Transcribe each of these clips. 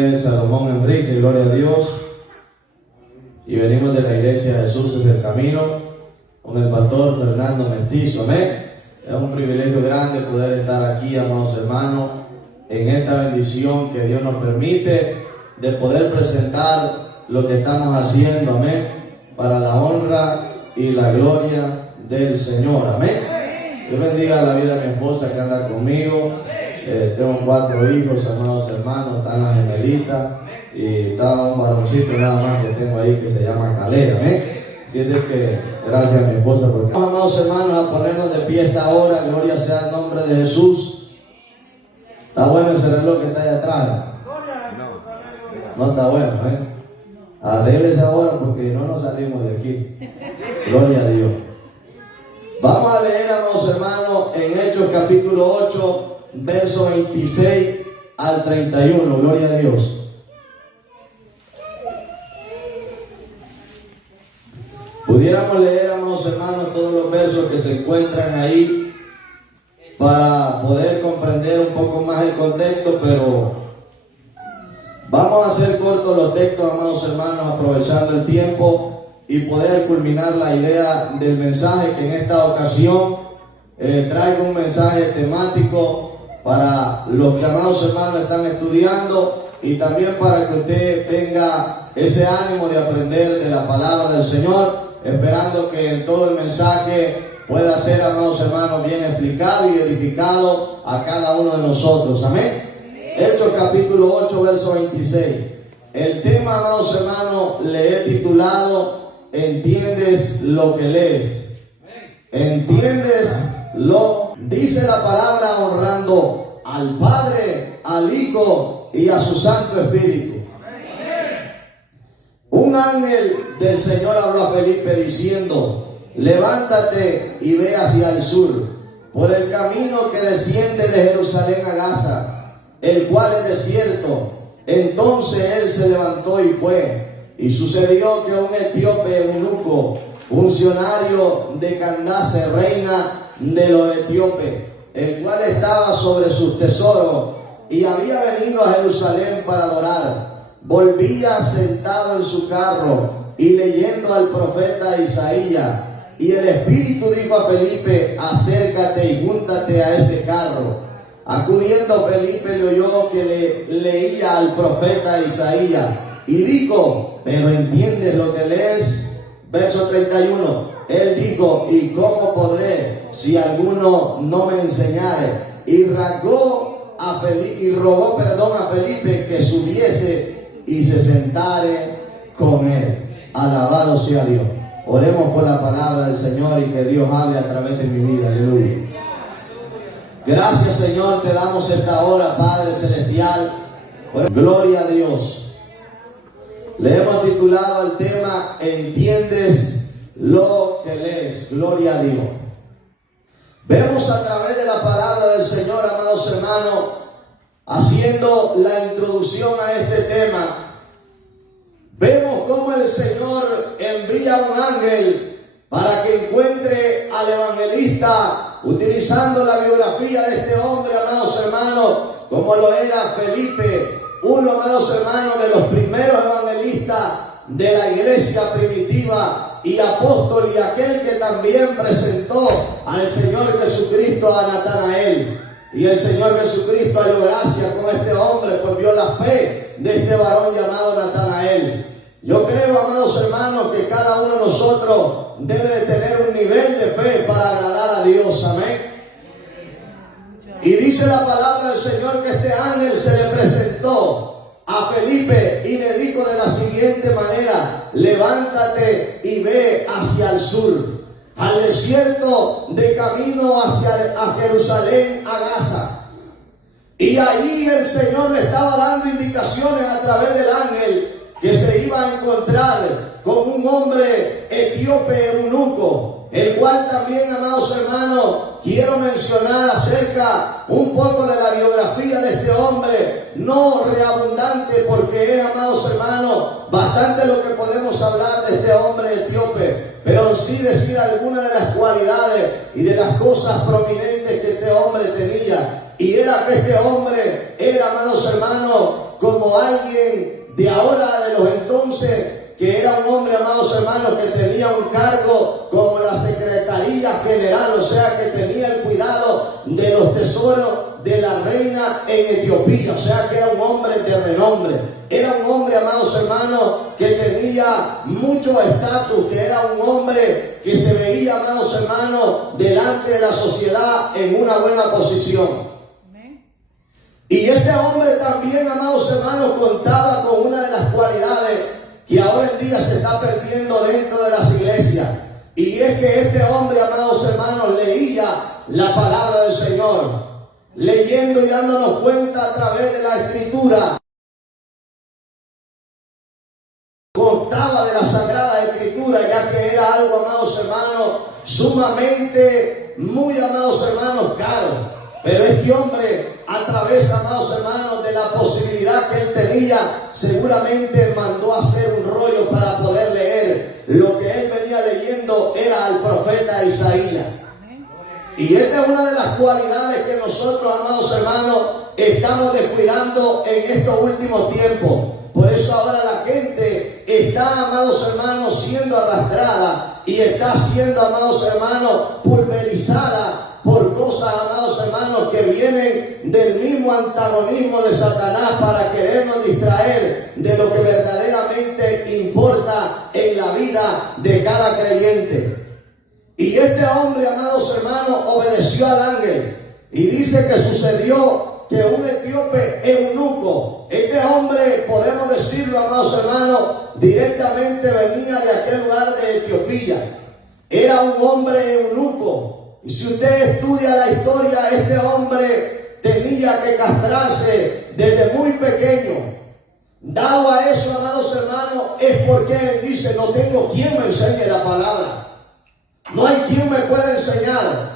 nombre es Salomón Enrique, gloria a Dios. Y venimos de la iglesia Jesús es el Camino, con el pastor Fernando Mestizo, amén. Es un privilegio grande poder estar aquí, amados hermanos, en esta bendición que Dios nos permite de poder presentar lo que estamos haciendo, amén, para la honra y la gloria del Señor, amén. Dios bendiga la vida de mi esposa que anda conmigo. Tengo 4 hijos, amados hermanos, están las gemelitas y está un varoncito nada más que tengo ahí que se llama Calera, amén. Así es que gracias a mi esposa porque vamos, amados hermanos, a ponernos de pie esta hora. Gloria sea el nombre de Jesús. Está bueno ese reloj que está allá atrás. No está bueno, arréglese ahora porque no nos salimos de aquí. Gloria a Dios. Vamos a leer, amados hermanos, en Hechos capítulo 8, verso 26 al 31. Gloria a Dios. Pudiéramos leer, amados hermanos, todos los versos que se encuentran ahí para poder comprender un poco más el contexto, pero vamos a hacer cortos los textos, amados hermanos, aprovechando el tiempo y poder culminar la idea del mensaje, que en esta ocasión traigo un mensaje temático para los que, amados hermanos, están estudiando y también para que usted tenga ese ánimo de aprender de la palabra del Señor, esperando que en todo el mensaje pueda ser, amados hermanos, bien explicado y edificado a cada uno de nosotros. Amén. Hechos capítulo 8, verso 26. El tema, amados hermanos, le he titulado ¿Entiendes lo que lees? ¿Entiendes lo? Dice la palabra honrando al Padre, al Hijo y a su Santo Espíritu. Un ángel del Señor habló a Felipe diciendo: levántate y ve hacia el sur, por el camino que desciende de Jerusalén a Gaza, el cual es desierto. Entonces él se levantó y fue. Y sucedió que un etíope eunuco, funcionario de Candace, reina de los etíopes, el cual estaba sobre sus tesoros y había venido a Jerusalén para adorar, volvía sentado en su carro y leyendo al profeta Isaías. Y el Espíritu dijo a Felipe: acércate y júntate a ese carro. Acudiendo Felipe le oyó que le leía al profeta Isaías y dijo: ¿pero entiendes lo que lees? Verso 31. Él dijo: ¿y cómo podré si alguno no me enseñare? Y rogó a Felipe que subiese y se sentare con él. Alabado sea Dios. Oremos por la palabra del Señor y que Dios hable a través de mi vida. Aleluya. Gracias, Señor, te damos esta hora, Padre Celestial. Gloria a Dios. Le hemos titulado al tema ¿Entiendes lo que lees? Gloria a Dios. Vemos a través de la palabra del Señor, amados hermanos, haciendo la introducción a este tema, vemos cómo el Señor envía un ángel para que encuentre al evangelista, utilizando la biografía de este hombre, amados hermanos, como lo era Felipe, uno, amados hermanos, de los primeros evangelistas de la iglesia primitiva y apóstol, y aquel que también presentó al Señor Jesucristo a Natanael. Y el Señor Jesucristo halló gracia con este hombre, pues vio la fe de este varón llamado Natanael. Yo creo, amados hermanos, que cada uno de nosotros debe de tener un nivel de fe para agradar a Dios. Amén. Y dice la palabra del Señor que este ángel se le presentó a Felipe y le dijo de la siguiente manera: levántate y ve hacia el sur, al desierto, de camino a Jerusalén, a Gaza. Y ahí el Señor le estaba dando indicaciones a través del ángel que se iba a encontrar con un hombre etíope eunuco, el cual también, amados hermanos, quiero mencionar acerca un poco de la biografía de este hombre, no reabundante porque es, amados hermanos, bastante lo que podemos hablar de este hombre etíope, pero sí decir algunas de las cualidades y de las cosas prominentes que este hombre tenía. Y era que este hombre era, amados hermanos, como como alguien de ahora, de los entonces, que era un hombre, amados hermanos, que tenía un cargo como la Secretaría General, o sea, que tenía el cuidado de los tesoros de la reina en Etiopía, o sea, que era un hombre de renombre. Era un hombre, amados hermanos, que tenía mucho estatus, que era un hombre que se veía, amados hermanos, delante de la sociedad en una buena posición. Y este hombre también, amados hermanos, contaba con una de las cualidades que ahora en día se está perdiendo dentro de las iglesias. Y es que este hombre, amados hermanos, leía la palabra del Señor, leyendo y dándonos cuenta a través de la Escritura. Contaba de la Sagrada Escritura, ya que era algo, amados hermanos, sumamente, muy, amados hermanos, caro. Pero este hombre, a través, amados hermanos, de la posibilidad que él tenía, seguramente mandó a hacer un rollo para poder leer. Lo que él venía leyendo era al profeta Isaías. Y esta es una de las cualidades que nosotros, amados hermanos, estamos descuidando en estos últimos tiempos. Por eso ahora la gente está, amados hermanos, siendo arrastrada y está siendo, amados hermanos, pulverizada por cosas, amados hermanos, que vienen del mismo antagonismo de Satanás para querernos distraer de lo que verdaderamente importa en la vida de cada creyente. Y este hombre, amados hermanos, obedeció al ángel. Y dice que sucedió que un etíope eunuco, este hombre, podemos decirlo, amados hermanos, directamente venía de aquel lugar de Etiopía. Era un hombre eunuco. Y si usted estudia la historia, este hombre tenía que castrarse desde muy pequeño. Dado a eso, amados hermanos, es porque él dice: no tengo quien me enseñe la palabra. No hay quien me pueda enseñar.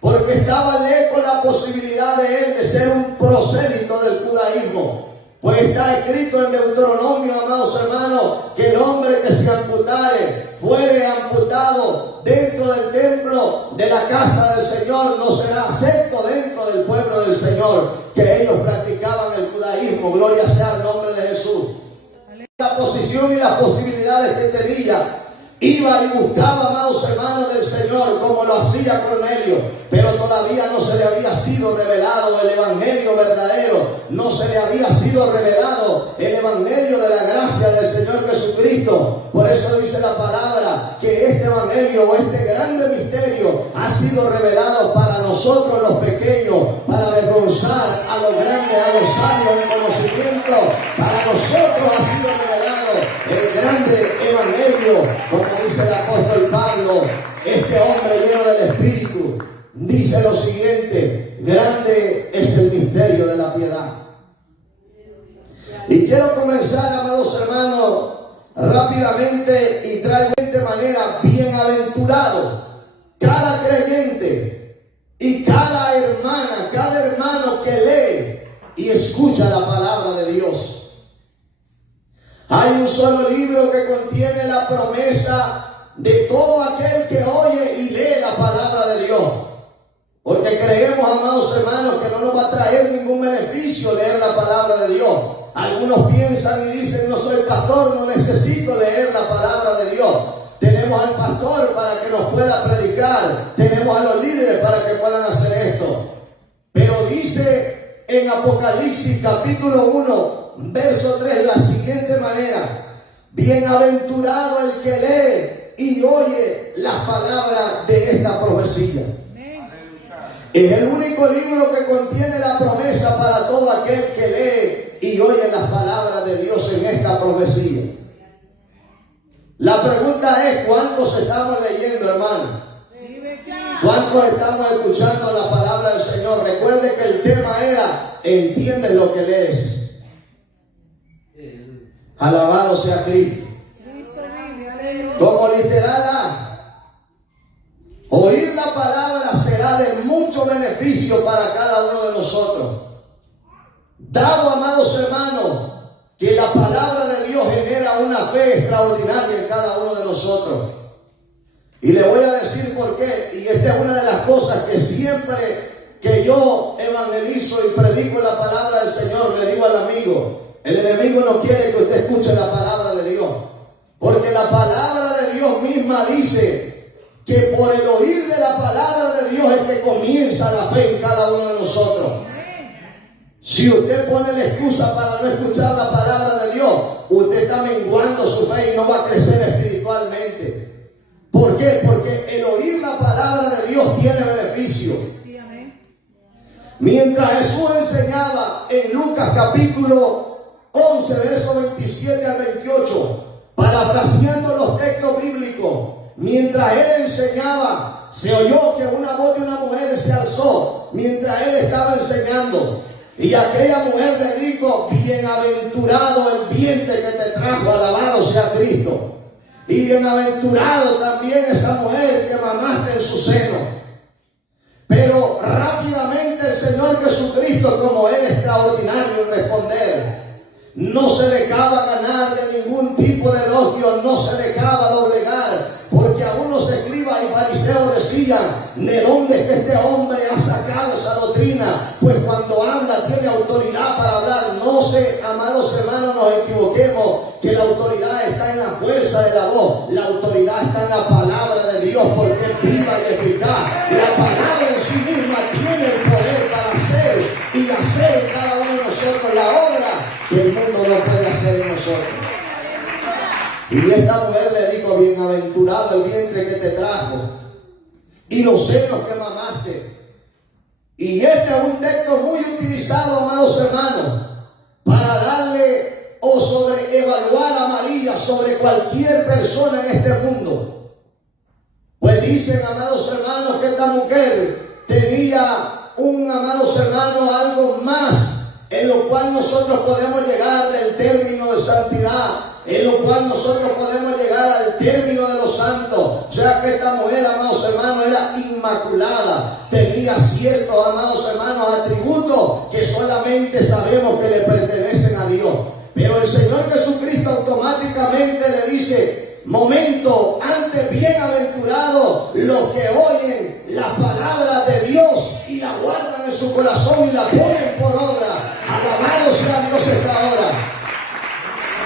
Porque estaba lejos la posibilidad de él de ser un prosélito del judaísmo. Pues está escrito en Deuteronomio, amados hermanos, que el hombre que se amputare, fuere amputado dentro del templo de la casa del Señor, no será acepto dentro del pueblo del Señor, que ellos practicaban el judaísmo. Gloria sea el nombre de Jesús. La posición y las posibilidades que tenía, iba y buscaba, amados hermanos, del Señor, como lo hacía Cornelio, pero todavía no se le había sido revelado el evangelio verdadero, no se le había sido revelado el evangelio de la gracia del Señor Jesucristo. Por eso dice la palabra que este evangelio, o este grande misterio, ha sido revelado para nosotros los pequeños, para avergonzar a los grandes, a los sabios en conocimiento. Para nosotros ha sido revelado el grande evangelio, como dice el apóstol Pablo. Este hombre lleno del Espíritu dice lo siguiente: grande es el misterio de la piedad. Y quiero comenzar, amados hermanos, rápidamente, y traigo de esta manera: bienaventurado cada creyente y cada hermana, cada hermano que lee y escucha la palabra de Dios. Hay un solo libro que contiene la promesa de todo aquel que oye y lee la palabra de Dios. Porque creemos, amados hermanos, que no nos va a traer ningún beneficio leer la palabra de Dios. Algunos piensan y dicen: no soy pastor, no necesito leer la palabra de Dios. Tenemos al pastor para que nos pueda predicar. Tenemos a los líderes para que puedan hacer esto. Pero dice en Apocalipsis capítulo 1, verso 3, la siguiente manera: bienaventurado el que lee y oye las palabras de esta profecía. Es el único libro que contiene la promesa para todo aquel que lee y oye las palabras de Dios en esta profecía. La pregunta es: ¿cuántos estamos leyendo, hermano? ¿Cuántos estamos escuchando la palabra del Señor? Recuerde que el tema era: ¿entiendes lo que lees? Alabado sea Cristo. Como literal, oír la palabra será de mucho beneficio para cada uno de nosotros. Dado, amados hermanos, que la palabra de Dios genera una fe extraordinaria en cada uno de nosotros. Y le voy a decir por qué. Y esta es una de las cosas que siempre que yo evangelizo y predico la palabra del Señor, le digo al amigo: El enemigo no quiere que usted escuche la palabra de Dios, porque la palabra de Dios misma dice que por el oír de la palabra de Dios es que comienza la fe en cada uno de nosotros. Si usted pone la excusa para no escuchar la palabra de Dios, usted está menguando su fe y no va a crecer espiritualmente. ¿Por qué? Porque el oír la palabra de Dios tiene beneficio. Mientras Jesús enseñaba en Lucas capítulo 11, verso 27 al 28, parafraseando los textos bíblicos, mientras él enseñaba, se oyó que una voz de una mujer se alzó mientras él estaba enseñando. Y aquella mujer le dijo: bienaventurado el vientre que te trajo, alabado sea Cristo. Y bienaventurado también esa mujer que mamaste en su seno. Pero rápidamente el Señor Jesucristo, como Él extraordinario en responder, no se dejaba ganar de ningún tipo de elogio, no se dejaba doblegar, porque aún los escribas y fariseos decían: ¿de dónde es que este hombre ha sacado esa doctrina? Pues cuando habla tiene autoridad para hablar. No sé, amados hermanos, nos equivoquemos, que la autoridad está en la fuerza de la voz. La autoridad está en la palabra de Dios, porque es viva y eficaz. La palabra en sí misma tiene el poder para hacer y hacer en cada uno de nosotros la obra que el mundo no puede hacer en nosotros. Y esta mujer le dijo: bienaventurado el vientre que te trajo y los senos que mamaste. Y este es un texto muy utilizado, amados hermanos, para darle o sobreevaluar a María sobre cualquier persona en este mundo. Pues dicen, amados hermanos, que esta mujer tenía amados hermanos, algo más en lo cual nosotros podemos llegar del término de santidad, en lo cual nosotros podemos llegar al término de los santos. O sea que esta mujer, amados hermanos, era inmaculada, tenía ciertos, amados hermanos, atributos que solamente sabemos que le pertenecen a Dios. Pero el Señor Jesucristo automáticamente le dice: momento, antes bienaventurados los que oyen la palabra de Dios y la guardan en su corazón y la ponen por obra. Alabado sea Dios esta hora.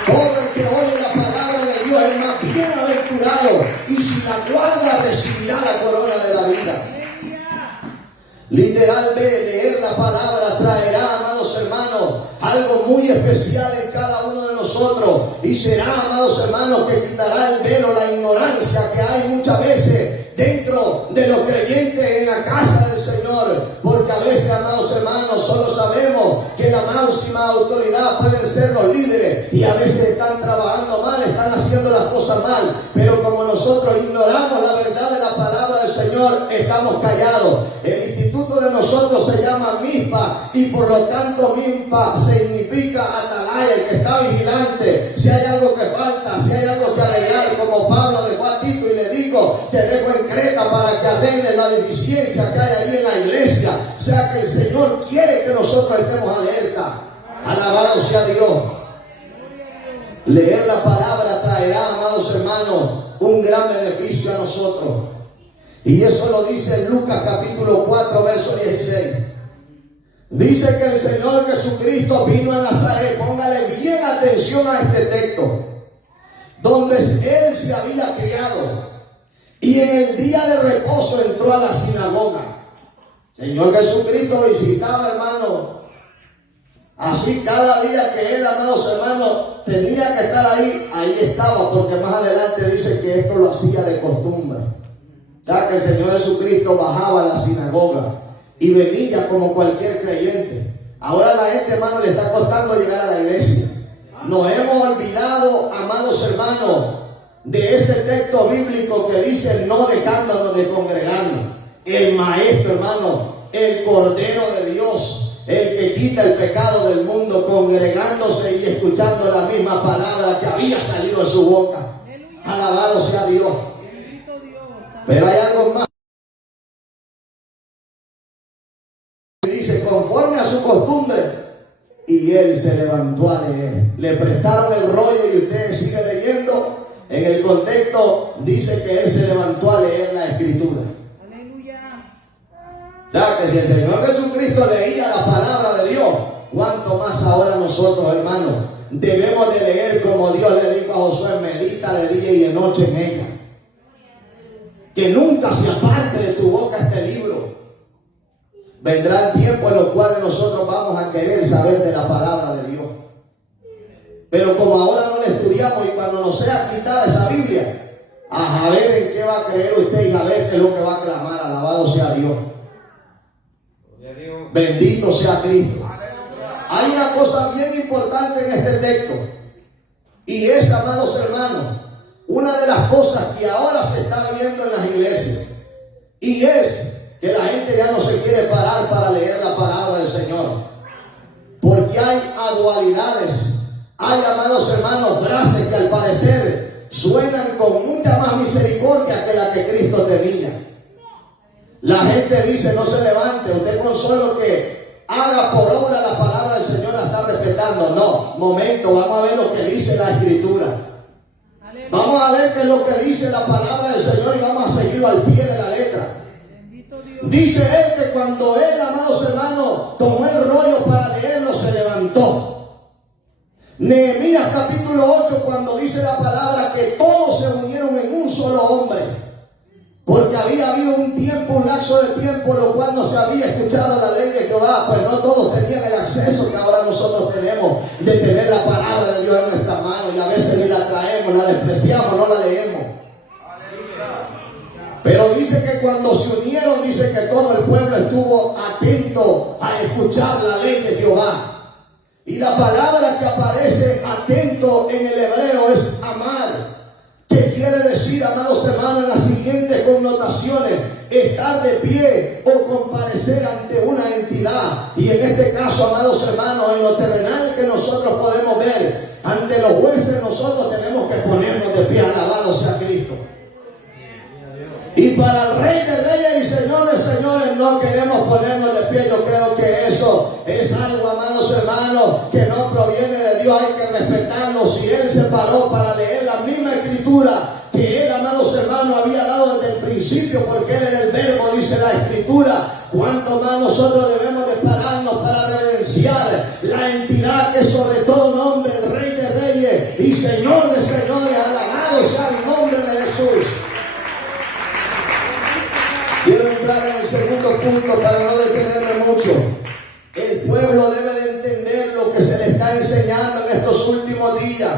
Todo el que oye la palabra de Dios es más bienaventurado, y si la guarda recibirá la corona de la vida. Literalmente leer la palabra traerá, amados hermanos, algo muy especial en cada uno de nosotros, y será, amados hermanos, que quitará el velo, la ignorancia que hay muchas veces dentro de los creyentes en la casa del Señor, porque a veces, amados hermanos, solo sabemos que la máxima autoridad pueden ser los líderes, y a veces están trabajando mal, están haciendo las cosas mal, pero como nosotros ignoramos la verdad de la palabra del Señor, estamos callados. El instituto de nosotros se llama Mispa, y por lo tanto Mispa significa atalaya, el que está vigilante. Si hay algo que falta, si hay algo que arreglar, como Pablo dejó a Tito y le dijo: te dejo en Creta para que arregle la deficiencia que hay ahí en la iglesia. O sea que el Señor quiere que nosotros estemos alerta. Alabado sea Dios. Leer la palabra traerá, amados hermanos, un gran beneficio a nosotros. Y eso lo dice Lucas capítulo 4, verso 16. Dice que el Señor Jesucristo vino a Nazaret. Póngale bien atención a este texto, donde Él se había criado, y en el día de reposo entró a la sinagoga. Señor Jesucristo visitaba, hermano, así cada día que Él, amados hermanos, tenía que estar ahí, ahí estaba, porque más adelante dice que esto lo hacía de costumbre. Ya que el Señor Jesucristo bajaba a la sinagoga y venía como cualquier creyente. Ahora a la gente, hermano, le está costando llegar a la iglesia. Nos hemos olvidado, amados hermanos, de ese texto bíblico que dice: no dejándonos de congregarnos. El Maestro, hermano, el Cordero de Dios, el que quita el pecado del mundo, congregándose y escuchando la misma palabra que había salido de su boca. Alabado sea Dios. Pero hay algo más. Dice: conforme a su costumbre. Y él se levantó a leer. Le prestaron el rollo y usted sigue leyendo. En el contexto dice que él se levantó a leer la escritura. Aleluya. O sea que si el Señor Jesucristo leía la palabra de Dios, ¿cuánto más ahora nosotros? nosotros, hermanos, debemos de leer como Dios le dijo a Josué: medita de día y de noche en ella. Que nunca se aparte de tu boca este libro. Vendrán tiempos en los cuales nosotros vamos a querer saber de la palabra de Dios. Pero como ahora no la estudiamos, y cuando nos sea quitada esa Biblia, a ver en qué va a creer usted y a ver qué es lo que va a clamar. Alabado sea Dios. Bendito sea Cristo. Hay una cosa bien importante en este texto, y es, amados hermanos, una de las cosas que ahora se está viendo en las iglesias, y es que la gente ya no se quiere parar para leer la palabra del Señor, porque hay dualidades. Hay, amados hermanos, frases que al parecer suenan con mucha más misericordia que la que Cristo tenía. La gente dice: no se levante, usted con solo que haga por obra la palabra del Señor la está respetando. No, momento, vamos a ver lo que dice la Escritura. Vamos a ver qué es lo que dice la palabra del Señor y vamos a seguirlo al pie de la letra. Dice él que cuando él, amados hermanos, tomó el rollo para leerlo, se levantó. Nehemías capítulo 8, cuando dice la palabra que todos se unieron en un solo hombre, porque había habido un tiempo, un lapso de tiempo en lo cual no se había escuchado la ley de Jehová, pues no todos tenían el acceso que ahora nosotros tenemos de tener la palabra de Dios en nuestras manos, y a veces ni la traemos, la despreciamos, no la leemos. Pero dice que cuando se unieron, dice que todo el pueblo estuvo atento a escuchar la ley de Jehová. Y la palabra que aparece atento en el hebreo es amar, que quiere decir, amados hermanos, en las siguientes connotaciones: estar de pie o comparecer ante una entidad. Y en este caso, amados hermanos, en lo terrenal que nosotros podemos ver, ante los jueces nosotros tenemos que ponernos de pie. Alabado sea Cristo. Y para el Rey de Reyes y Señor de Señores no queremos ponernos de pie. Yo creo que eso es algo, amados hermanos, que no proviene de Dios. Hay que respetarlo. Si Él se paró para leer la misma Escritura que Él, amados hermanos, había dado desde el principio, porque Él era el Verbo, dice la Escritura, ¿cuánto más nosotros debemos de pararnos para reverenciar la entidad que sobre todo nombre, el Rey de Reyes y Señor de Señores? Alabado sea el nombre de Jesús. Quiero entrar en el segundo punto para no detenerme mucho. El pueblo debe de entender lo que se le está enseñando en estos últimos días.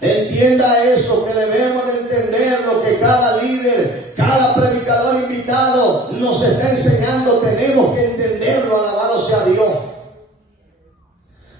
Entienda eso, que debemos de entender lo que cada líder, cada predicador invitado nos está enseñando. Tenemos que entenderlo, alabado sea Dios.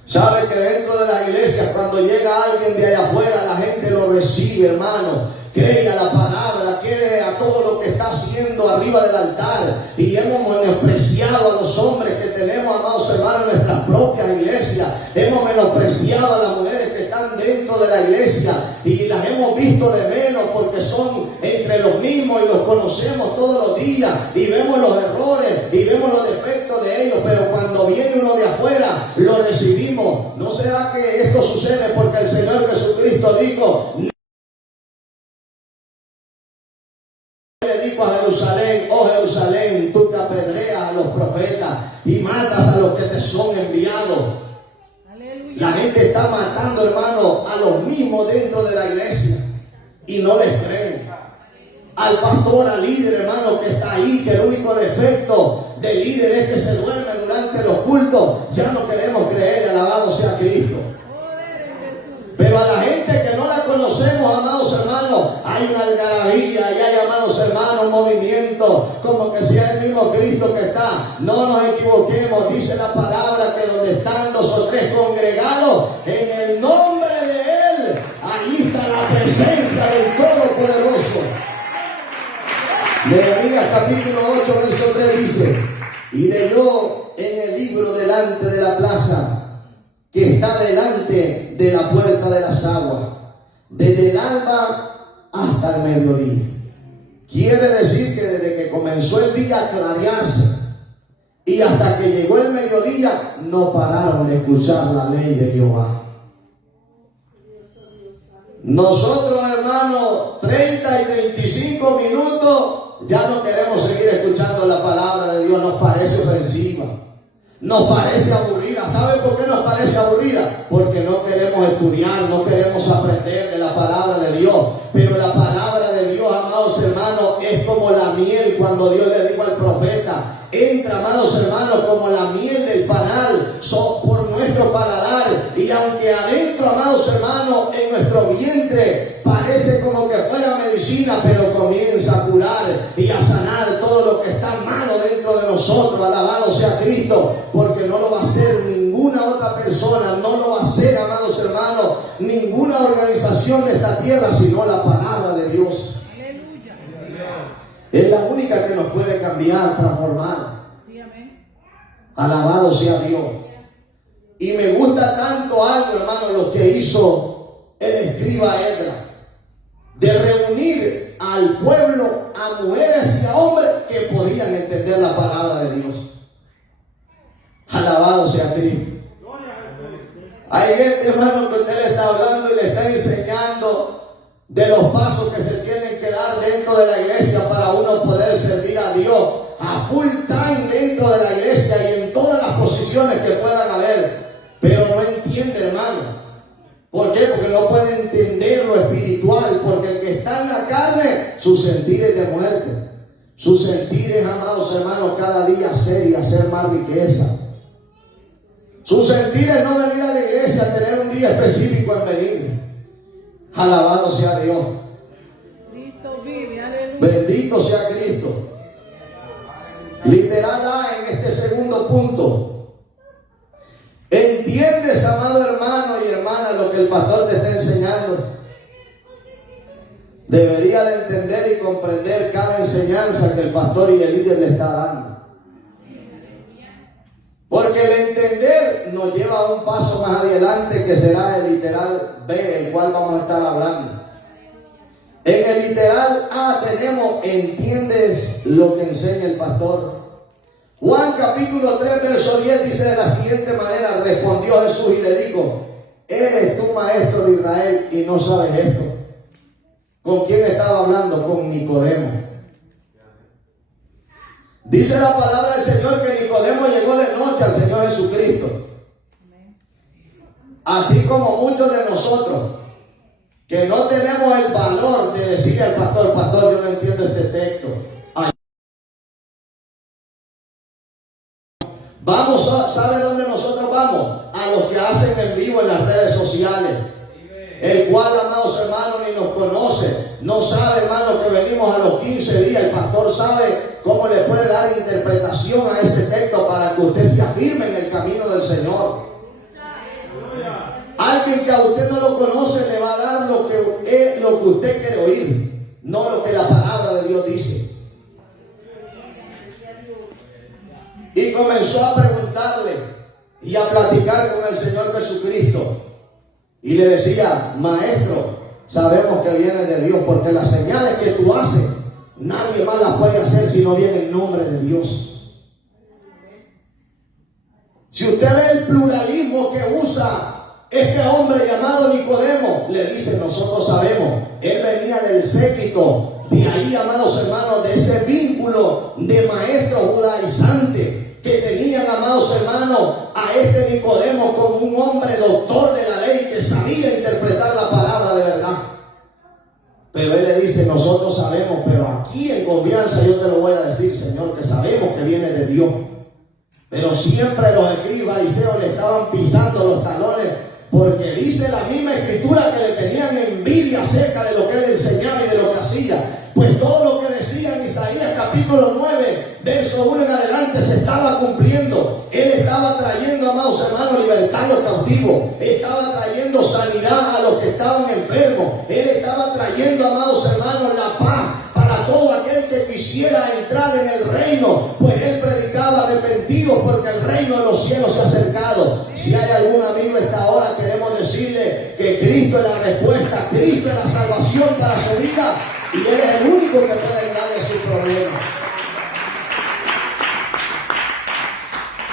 Sabe que dentro de las iglesias, cuando llega alguien de allá afuera, la gente lo recibe, hermano. Cree a la palabra, cree a todo lo que está haciendo arriba del altar. Y hemos menospreciado a los hombres que tenemos, amados hermanos, en nuestras propias iglesias. Hemos menospreciado a las mujeres que están dentro de la iglesia y las hemos visto de menos porque son entre los mismos y los conocemos todos los días y vemos los errores y vemos los defectos de ellos. Pero cuando viene uno de afuera, lo recibimos. ¿No será que esto sucede porque el Señor Jesucristo dijo: le dijo a Jerusalén: oh Jerusalén, tú que apedreas a los profetas y matas a los que te son enviados? Aleluya. La gente está matando, hermano, a los mismos dentro de la iglesia y no les creen. Al pastor, al líder, hermano, que está ahí, que el único defecto del líder es que se duerme durante los cultos, ya no queremos creer. Alabado sea Cristo. Pero a la gente que no la conocemos, amados hermanos, hay una algarabía y hay, amados hermanos, un movimiento como que sea el mismo Cristo que está. No nos equivoquemos, dice la palabra que donde están 2 o 3 congregados en el nombre de Él, ahí está la presencia del Todopoderoso. Nehemías capítulo 8, verso 3 dice: y leyó en el libro delante de la plaza que está delante de la puerta de las aguas, desde el alba hasta el mediodía. Quiere decir que desde que comenzó el día a clarearse y hasta que llegó el mediodía, no pararon de escuchar la ley de Jehová. Nosotros, hermanos, 30 y 35 minutos, ya no queremos seguir escuchando la palabra de Dios, nos parece ofensiva. nos parece aburrida. ¿Sabe por qué nos parece aburrida? Porque no queremos estudiar, no queremos aprender de la palabra de Dios. Pero la palabra de Dios, amados hermanos, es como la miel cuando Dios le dijo al profeta: entra, amados hermanos, como la miel del panal por nuestro paladar. Y aunque adentro, amados hermanos, en nuestro vientre parece como que fuera medicina, pero comienza a curar y a sanar todo lo que está malo dentro de nosotros. Alabado sea Cristo, porque no lo va a hacer ninguna otra persona, no lo va a hacer, amados hermanos, ninguna organización de esta tierra, sino la palabra de Dios. Es la única que nos puede cambiar, transformar. Alabado sea Dios. Y me gusta tanto algo, hermano, lo que hizo el escriba Esdras, de reunir al pueblo, a mujeres y a hombres que podían entender la palabra de Dios. Alabado sea Cristo. Hay gente, hermano, que usted le está hablando y le está enseñando de los pasos que se tienen que dar dentro de la iglesia para uno poder servir a Dios a full time dentro de la iglesia y en todas las posiciones que puedan haber. Pero no entiende, hermano. ¿Por qué? Porque no puede entender lo espiritual. Porque el que está en la carne, su sentir es de muerte. Su sentir es, amados hermanos, cada día hacer y hacer más riqueza. Su sentir es no venir a la iglesia, tener un día específico en venir. Alabado sea Dios. Cristo vive, aleluya. Bendito sea Cristo. Literal en este segundo punto. ¿Entiendes, amado hermano y hermana, lo que el pastor te está enseñando? Debería de entender y comprender cada enseñanza que el pastor y el líder le está dando. Porque el entender nos lleva a un paso más adelante, que será el literal B, el cual vamos a estar hablando. En el literal A tenemos: ¿entiendes lo que enseña el pastor? Juan capítulo 3 verso 10 dice de la siguiente manera: respondió Jesús y le dijo: ¿eres tú maestro de Israel y no sabes esto? ¿Con quién estaba hablando? Con Nicodemo. Dice la palabra del Señor que Nicodemo llegó de noche al Señor Jesucristo. Así como muchos de nosotros que no tenemos el valor de decirle al pastor: pastor, yo no entiendo este texto. Vamos, ¿sabe dónde nosotros vamos? A los que hacen en vivo en las redes sociales. El cual, amados hermanos, ni nos conoce. No sabe, hermano, que venimos a los 15 días. El pastor sabe cómo le puede dar interpretación a ese texto para que usted se afirme en el camino del Señor. Alguien que a usted no lo conoce le va a dar lo que usted quiere oír, no lo que la palabra de Dios dice. Y comenzó a preguntarle y a platicar con el Señor Jesucristo. Y le decía: maestro, sabemos que viene de Dios, porque las señales que tú haces, nadie más las puede hacer si no viene en nombre de Dios. Si usted ve el pluralismo que usa este hombre llamado Nicodemo, le dice: nosotros sabemos, él venía del séquito. De ahí, amados hermanos, de ese vínculo de maestro judaizante que tenían, amados hermanos, a este Nicodemo como un hombre doctor de la ley que sabía interpretar la palabra de verdad. Pero él le dice: nosotros sabemos, pero aquí en confianza yo te lo voy a decir, Señor, que sabemos que viene de Dios. Pero siempre los escribas y fariseos le estaban pisando los talones, porque dice la misma escritura que le tenían envidia acerca de lo que él enseñaba y de lo que hacía. Pues todo lo que decía en Isaías capítulo 9, verso 1 en adelante, se estaba cumpliendo. Él estaba trayendo, amados hermanos, libertad a los cautivos. Estaba trayendo sanidad a los que estaban enfermos. Él estaba trayendo, amados hermanos, la paz para todo aquel que quisiera entrar en el reino. Pues él predicaba: arrepentidos, porque el reino de los cielos se ha acercado. Si hay algún amigo a esta hora, queremos decirle que Cristo es la respuesta, Cristo es la salvación para su vida, y Él es el único que puede darle su problema.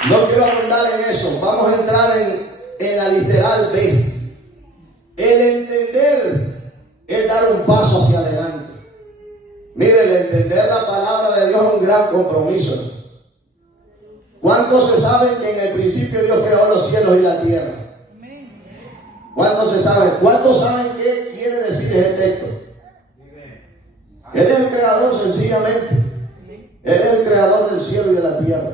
No quiero abundar en eso. Vamos a entrar en la literal B. El entender es dar un paso hacia adelante. Mire, el entender la palabra de Dios es un gran compromiso. ¿Cuántos se saben que en el principio Dios creó los cielos y la tierra? ¿Cuántos se saben? ¿Cuántos saben qué quiere decir ese texto? Él es el creador, sencillamente. Él es el creador del cielo y de la tierra.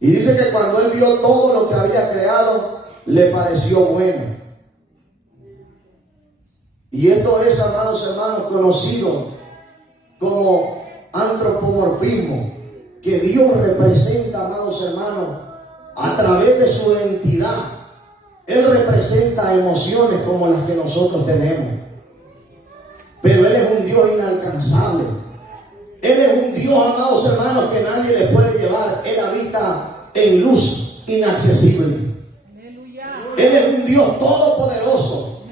Y dice que cuando Él vio todo lo que había creado, le pareció bueno. Y esto es, amados hermanos, conocido como antropomorfismo, que Dios representa, amados hermanos, a través de su entidad. Él representa emociones como las que nosotros tenemos. Pero Él es un Dios inalcanzable. Él es un Dios, amados hermanos, que nadie le puede llevar. Él habita en luz inaccesible. Él es un Dios todopoderoso,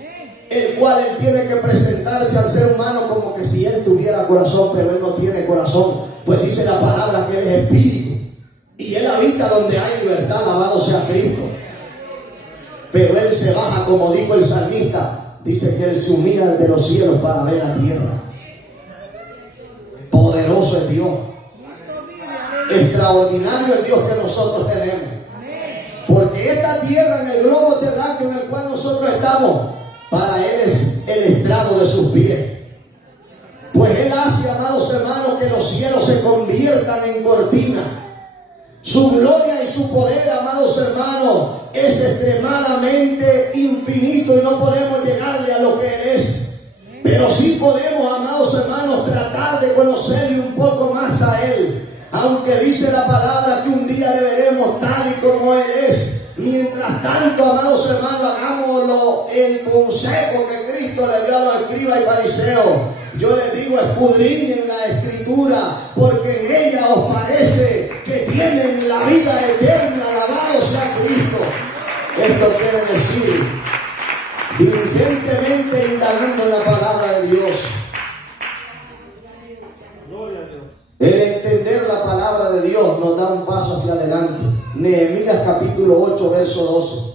el cual Él tiene que presentarse al ser humano como que si Él tuviera corazón, pero Él no tiene corazón. Pues dice la palabra que Él es espíritu. Y Él habita donde hay libertad, alabado sea Cristo. Pero Él se baja, como dijo el salmista. Dice que Él se humilla desde los cielos para ver la tierra. Poderoso es Dios. Extraordinario el Dios que nosotros tenemos. Porque esta tierra, en el globo terráqueo en el cual nosotros estamos, para Él es el estrado de sus pies. Pues Él hace, amados hermanos, que los cielos se conviertan en cortina. Su gloria y su poder, amados hermanos, es extremadamente infinito y no podemos llegarle a lo que Él es. Pero sí podemos, amados hermanos, tratar de conocerle un poco más a Él. Aunque dice la palabra que un día le veremos tal y como Él es. Mientras tanto, amados hermanos, hagámoslo el consejo que Cristo le dio a los escribas y fariseos. Yo les digo, escudriñen la Escritura, porque en ella os parece que tienen la vida eterna. Alabado sea Cristo. Esto quiere decir, diligentemente indagando en la palabra de Dios. El entender la palabra de Dios nos da un paso hacia adelante. Nehemías capítulo 8, verso 12.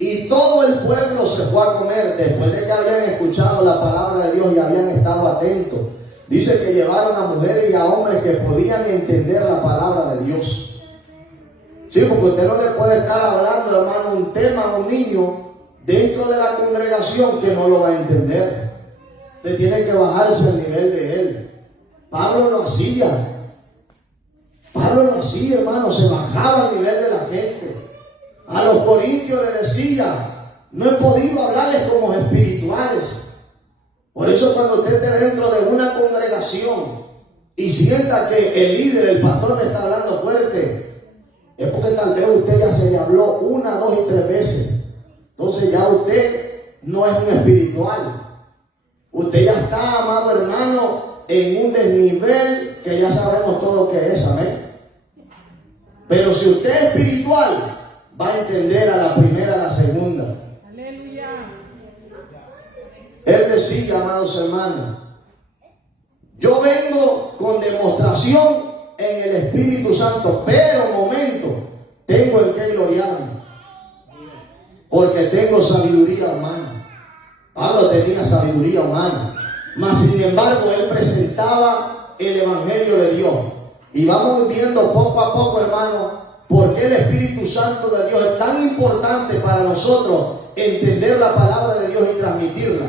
Y todo el pueblo se fue a comer después de que habían escuchado la palabra de Dios y habían estado atentos. Dice que llevaron a mujeres y a hombres que podían entender la palabra de Dios. Sí, porque usted no le puede estar hablando, hermano, un tema a un niño dentro de la congregación que no lo va a entender. Usted tiene que bajarse al nivel de él. Pablo lo hacía. Pablo lo hacía, hermano, se bajaba al nivel de la gente. A los corintios le decía, no he podido hablarles como espirituales. Por eso cuando usted esté dentro de una congregación y sienta que el líder, el pastor, le está hablando fuerte, es porque tal vez usted ya se le habló 1, 2 y 3 veces. Entonces ya usted no es un espiritual. Usted ya está, amado hermano, en un desnivel que ya sabemos todo lo que es, amén. Pero si usted es espiritual, va a entender a la primera, a la segunda. Aleluya. Él decía, amados hermanos, yo vengo con demostración en el Espíritu Santo, pero momento, tengo en qué gloriarme, porque tengo sabiduría humana. Pablo tenía sabiduría humana, mas sin embargo él presentaba el Evangelio de Dios. Y vamos viendo poco a poco, hermano, por qué el Espíritu Santo de Dios es tan importante para nosotros entender la palabra de Dios y transmitirla.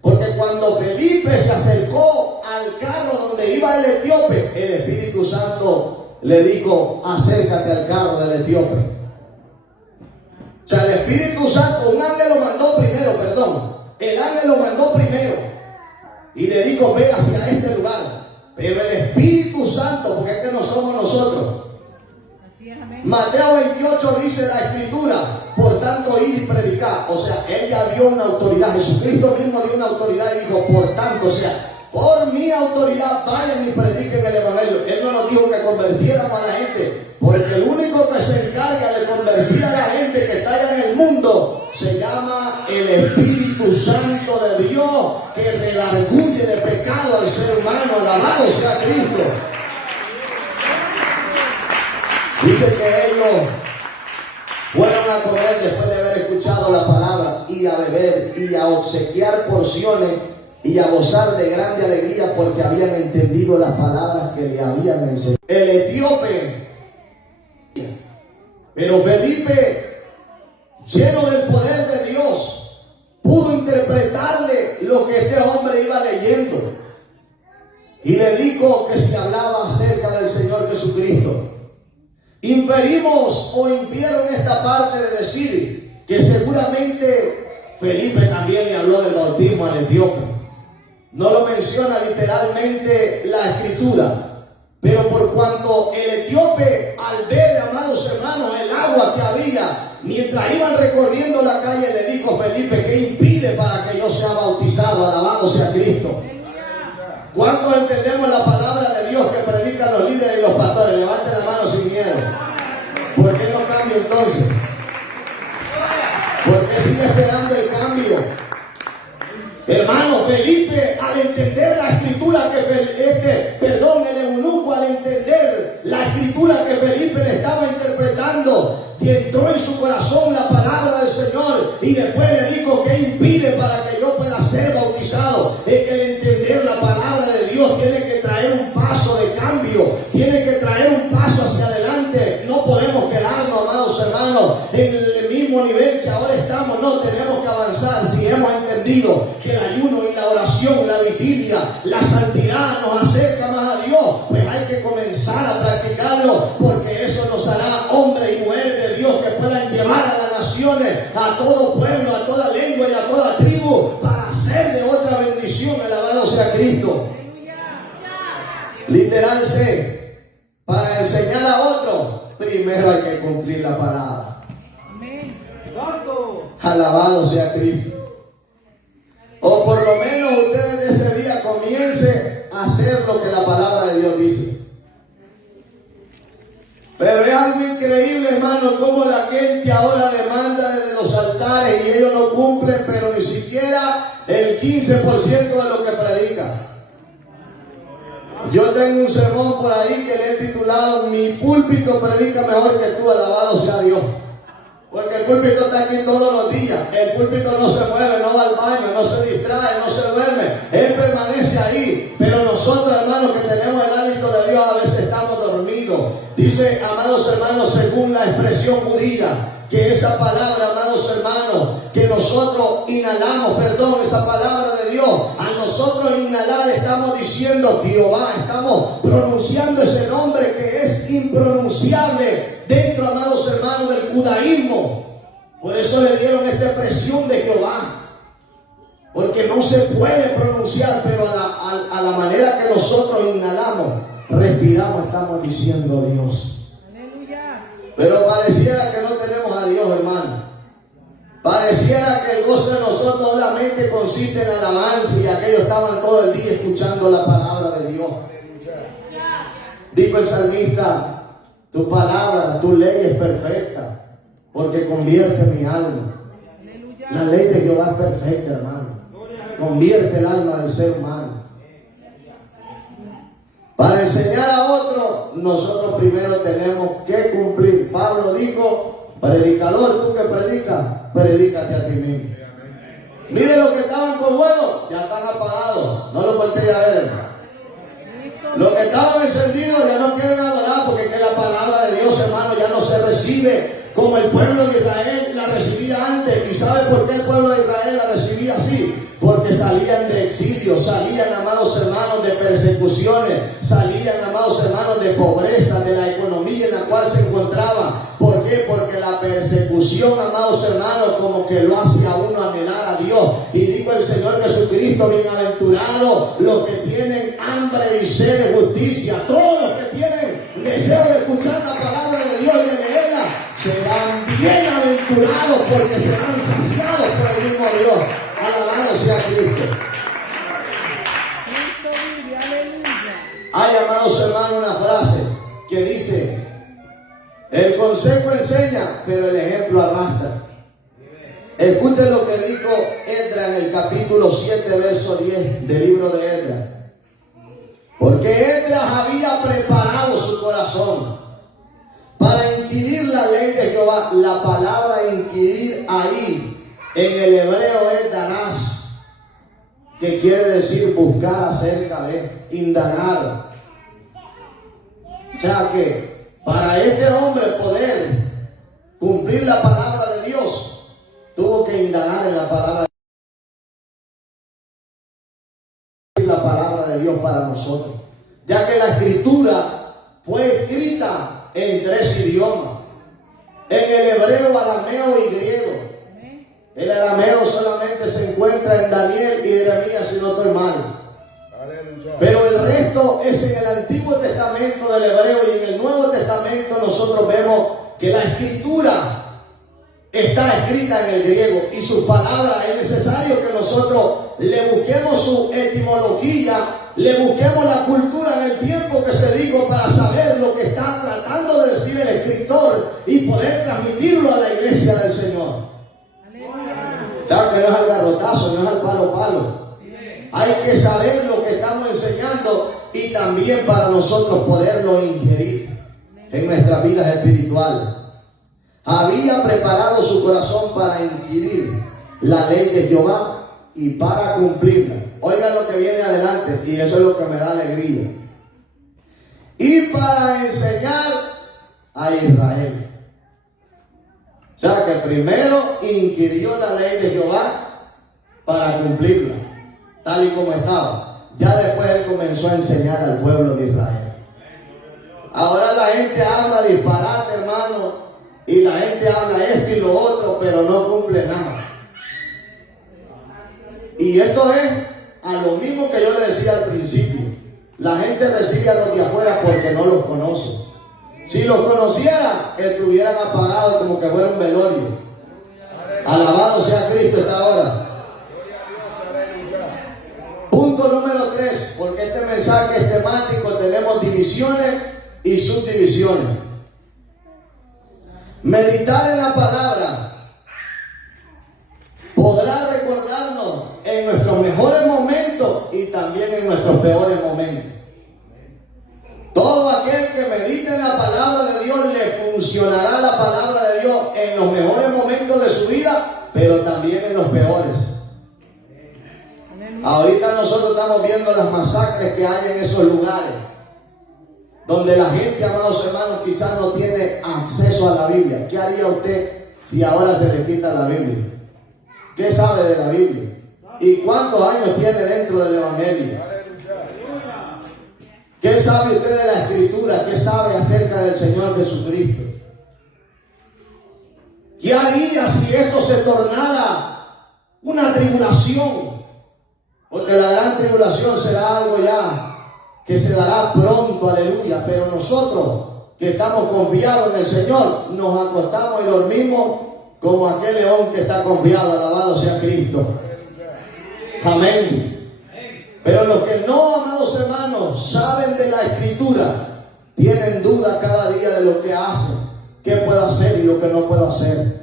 Porque cuando Felipe se acercó al carro donde iba el etíope, el Espíritu Santo le dijo, acércate al carro del etíope. O sea, el Espíritu Santo, un ángel lo mandó primero, el ángel lo mandó primero y le dijo, ve hacia este lugar. Pero el Espíritu Santo, porque es que no somos nosotros. Mateo 28 dice la Escritura, por tanto id y predicad. O sea, él ya dio una autoridad. Jesucristo mismo dio una autoridad y dijo, por tanto, o sea, por mi autoridad vayan y prediquen el Evangelio. Él no nos dijo que convirtiéramos a la gente, porque el único que se encarga de convertir a la gente que está allá en el mundo se llama el Espíritu Santo de Dios, que redarguye de pecado al ser humano. Alabado sea Cristo. Dice que ellos fueron a comer después de haber escuchado la palabra, y a beber, y a obsequiar porciones, y a gozar de grande alegría, porque habían entendido las palabras que le habían enseñado. El etíope Pero Felipe, lleno del poder de Dios, pudo interpretarle lo que este hombre iba leyendo. Y le dijo que se hablaba acerca del Señor Jesucristo. Inferimos o infiero en esta parte de decir que seguramente Felipe también le habló del bautismo al etíope. No lo menciona literalmente la escritura, pero por cuanto el etíope, al ver, amados hermanos, el agua que había, mientras iban recorriendo la calle, le dijo: Felipe, ¿qué impide para que yo sea bautizado? Alabado sea Cristo. ¿Cuántos entendemos la palabra de Dios que predican los líderes y los pastores? Levanten la mano sin miedo. ¿Por qué no cambia entonces? ¿Por qué sigue esperando el cambio? Hermano, Felipe, al entender la escritura el eunuco, al entender la escritura que Felipe le estaba interpretando, y entró en su corazón la palabra del Señor, y después le dijo: ¿qué impide para que yo pueda ser bautizado? Es que el entender la palabra de Dios tiene que traer un paso de cambio, tiene que traer un paso hacia adelante. No podemos quedarnos, amados hermanos, en el mismo nivel que ahora estamos. No, tenemos que avanzar. Si hemos entendido que el ayuno y la oración, la vigilia, la santidad nos acerca más a Dios, pues hay que comenzar a practicarlo, porque eso nos hará hombres y mujeres de Dios que puedan llevar a las naciones, a todo pueblo, a toda lengua y a toda tribu, para hacer de otra bendición. Alabado sea Cristo. Literal C, para enseñar a otro, primero hay que cumplir la palabra. Alabado sea Cristo. O por lo menos ustedes de ese día comience a hacer lo que la palabra de Dios dice. Pero es algo increíble, hermano, como la gente ahora le manda desde los altares y ellos no cumplen, pero ni siquiera el 15% de lo que predican. Yo tengo un sermón por ahí que le he titulado: Mi púlpito predica mejor que tú, alabado sea Dios. Porque el púlpito está aquí todos los días. El púlpito no se mueve, no va al baño, no se distrae, no se duerme. Él permanece ahí. Pero nosotros, hermanos, que tenemos el hálito de Dios, a veces estamos dormidos. Dice, amados hermanos, según la expresión judía, que esa palabra, amados hermanos, que nosotros inhalamos, esa palabra de Dios, a nosotros inhalar estamos diciendo Jehová, estamos pronunciando ese nombre que es impronunciable dentro, amados hermanos, del judaísmo. Por eso le dieron esta expresión de Jehová, porque no se puede pronunciar, pero a la manera que nosotros inhalamos, respiramos, estamos diciendo Dios. Pero pareciera que no tenemos a Dios, hermano. Pareciera que el gozo de nosotros solamente consiste en alabanza, y aquellos estaban todo el día escuchando la palabra de Dios. Dijo el salmista: tu palabra, tu ley es perfecta, porque convierte mi alma. La ley de Jehová es perfecta, hermano. Convierte el alma del ser humano. Para enseñar a otro, nosotros primero tenemos que cumplir. Pablo dijo: predicador, tú que predicas, predícate a ti mismo. Miren los que estaban con fuego, ya están apagados. No los volteé a ver, hermano. Los que estaban encendidos ya no quieren adorar, porque que la palabra de Dios, hermano, ya no se recibe como el pueblo de Israel la recibía antes. ¿Y sabe por qué el pueblo de Israel la recibía así? Porque salían de exilio, salían, amados hermanos, de persecuciones, salían, amados hermanos, de pobreza, de la economía en la cual se encontraban. ¿Por qué? Porque la persecución, amados hermanos, como que lo hace a uno anhelar a Dios. Y dijo el Señor Jesucristo: bienaventurados los que tienen hambre y sed de justicia. Todos los que tienen deseo de escuchar la palabra de Dios y de leerla serán bienaventurados, porque serán saciados por el mismo Dios. Alabado sea Cristo. Hay, amados hermanos, una frase que dice: el consejo enseña, pero el ejemplo arrastra. Escuchen lo que dijo Esdras en el capítulo 7, verso 10 del libro de Esdras. Porque Esdras había preparado su corazón para inquirir la ley de Jehová. La palabra inquirir ahí en el hebreo es darás, que quiere decir buscar acerca de, indagar. O sea que para este hombre poder cumplir la palabra de Dios, tuvo que indagar en la palabra de Dios para nosotros, ya que la escritura fue escrita en 3 idiomas, en el hebreo, arameo y griego. El arameo solamente se encuentra en Daniel y Jeremías, si no estoy mal. Pero el resto es en el Antiguo Testamento del hebreo, y en el Nuevo Testamento nosotros vemos que la escritura está escrita en el griego, y sus palabras es necesario que nosotros le busquemos su etimología, le busquemos la cultura en el tiempo que se dijo, para saber lo que está tratando de decir el escritor y poder transmitirlo a la iglesia del Señor. O sea, que no es al garrotazo, no es al palo. Hay que saber lo que estamos enseñando, y también para nosotros poderlo ingerir en nuestras vidas espirituales. Había preparado su corazón para inquirir la ley de Jehová y para cumplirla. Oiga lo que viene adelante, y eso es lo que me da alegría. Y para enseñar a Israel. O sea que primero inquirió la ley de Jehová para cumplirla, tal y como estaba. Ya después él comenzó a enseñar al pueblo de Israel. Ahora la gente habla disparate, hermano, y la gente habla esto y lo otro, pero no cumple nada. Y esto es a lo mismo que yo le decía al principio. La gente recibe a los de afuera porque no los conoce. Si los conociera, estuvieran apagados como que fuera un velorio. Alabado sea Cristo esta hora. Punto número 3, porque este mensaje es temático. Tenemos divisiones y subdivisiones. Meditar en la palabra podrá recordarnos en nuestros mejores momentos y también en nuestros peores momentos. Todo aquel que medite en la palabra de Dios, le funcionará la palabra de Dios en los mejores momentos de su vida, pero también en los peores. Ahorita nosotros estamos viendo las masacres que hay en esos lugares, donde la gente, amados hermanos, quizás no tiene acceso a la Biblia. ¿Qué haría usted si ahora se le quita la Biblia? ¿Qué sabe de la Biblia? ¿Y cuántos años tiene dentro del Evangelio? ¿Qué sabe usted de la Escritura? ¿Qué sabe acerca del Señor Jesucristo? ¿Qué haría si esto se tornara una tribulación? Porque la gran tribulación será algo ya que se dará pronto, aleluya. Pero nosotros que estamos confiados en el Señor, nos acostamos y dormimos como aquel león que está confiado. Alabado sea Cristo. Amén. Pero los que no, amados hermanos, saben de la Escritura, tienen duda cada día de lo que hacen, qué puedo hacer y lo que no puedo hacer.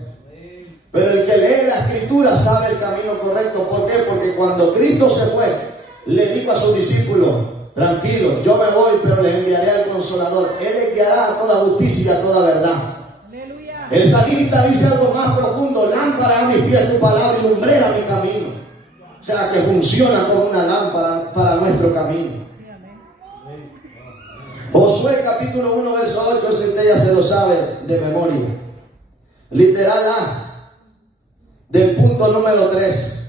Pero el que lee la Escritura sabe el camino correcto. ¿Por qué? Porque cuando Cristo se fue, le dijo a sus discípulos: tranquilo, yo me voy, pero les enviaré al Consolador. Él les guiará a toda justicia y a toda verdad. Aleluya. El salmista dice algo más profundo: lámpara a mis pies tu palabra y lumbrera mi camino. O sea que funciona como una lámpara para nuestro camino. Josué capítulo 1 verso 8, ese ya se lo sabe de memoria. Literal A, del punto número 3.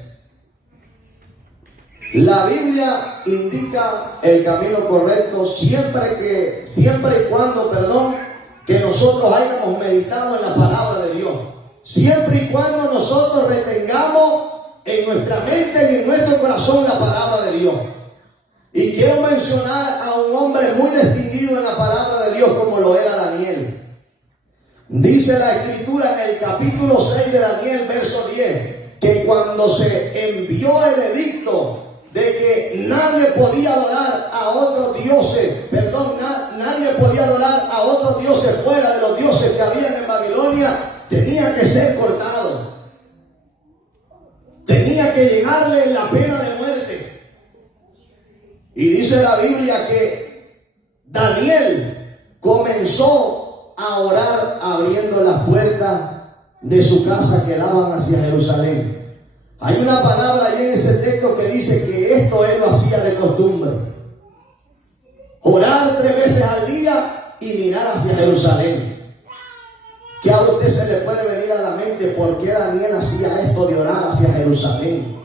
La Biblia indica el camino correcto siempre y cuando, que nosotros hayamos meditado en la palabra de Dios. Siempre y cuando nosotros retengamos en nuestra mente y en nuestro corazón la palabra de Dios. Y quiero mencionar a un hombre muy distinguido en la palabra de Dios, como lo era Daniel. Dice la Escritura en el capítulo 6 de Daniel, verso 10, que cuando se envió el edicto de que nadie podía adorar a otros dioses, nadie podía adorar a otros dioses fuera de los dioses que habían en Babilonia, tenía que ser cortado. Tenía que llegarle la pena de muerte. Y dice la Biblia que Daniel comenzó a orar abriendo las puertas de su casa que daban hacia Jerusalén. Hay una palabra ahí en ese texto que dice que esto él lo hacía de costumbre: orar 3 veces al día y mirar hacia Jerusalén. ¿Qué a usted se le puede venir a la mente? ¿Por qué Daniel hacía esto de orar hacia Jerusalén?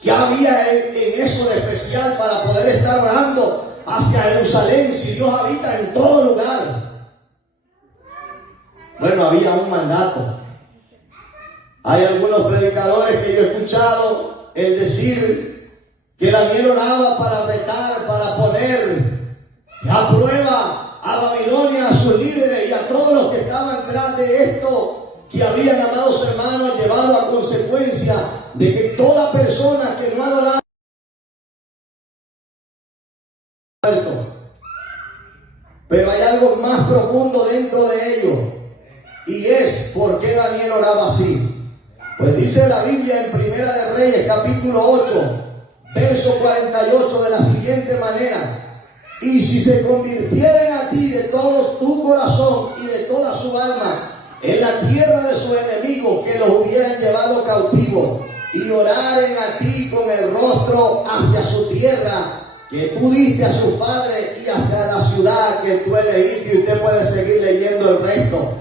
¿Qué había en eso de especial para poder estar orando hacia Jerusalén si Dios habita en todo lugar? Bueno, había un mandato. Hay algunos predicadores que yo he escuchado el decir que Daniel oraba para retar, para poner a prueba a Babilonia, a sus líderes y a todos los que estaban tras de esto, que habían, amados hermanos, llevado a consecuencia de que toda persona que no adoraba muerto. Pero hay algo más profundo dentro de ello, y es por qué Daniel oraba así. Pues dice la Biblia en Primera de Reyes, capítulo 8, verso 48, de la siguiente manera: y si se convirtieren a ti de todo tu corazón y de toda su alma en la tierra de sus enemigos que los hubieran llevado cautivos, y oraren a ti con el rostro hacia su tierra que tú diste a sus padres y hacia la ciudad que tú elegiste. Y usted puede seguir leyendo el resto.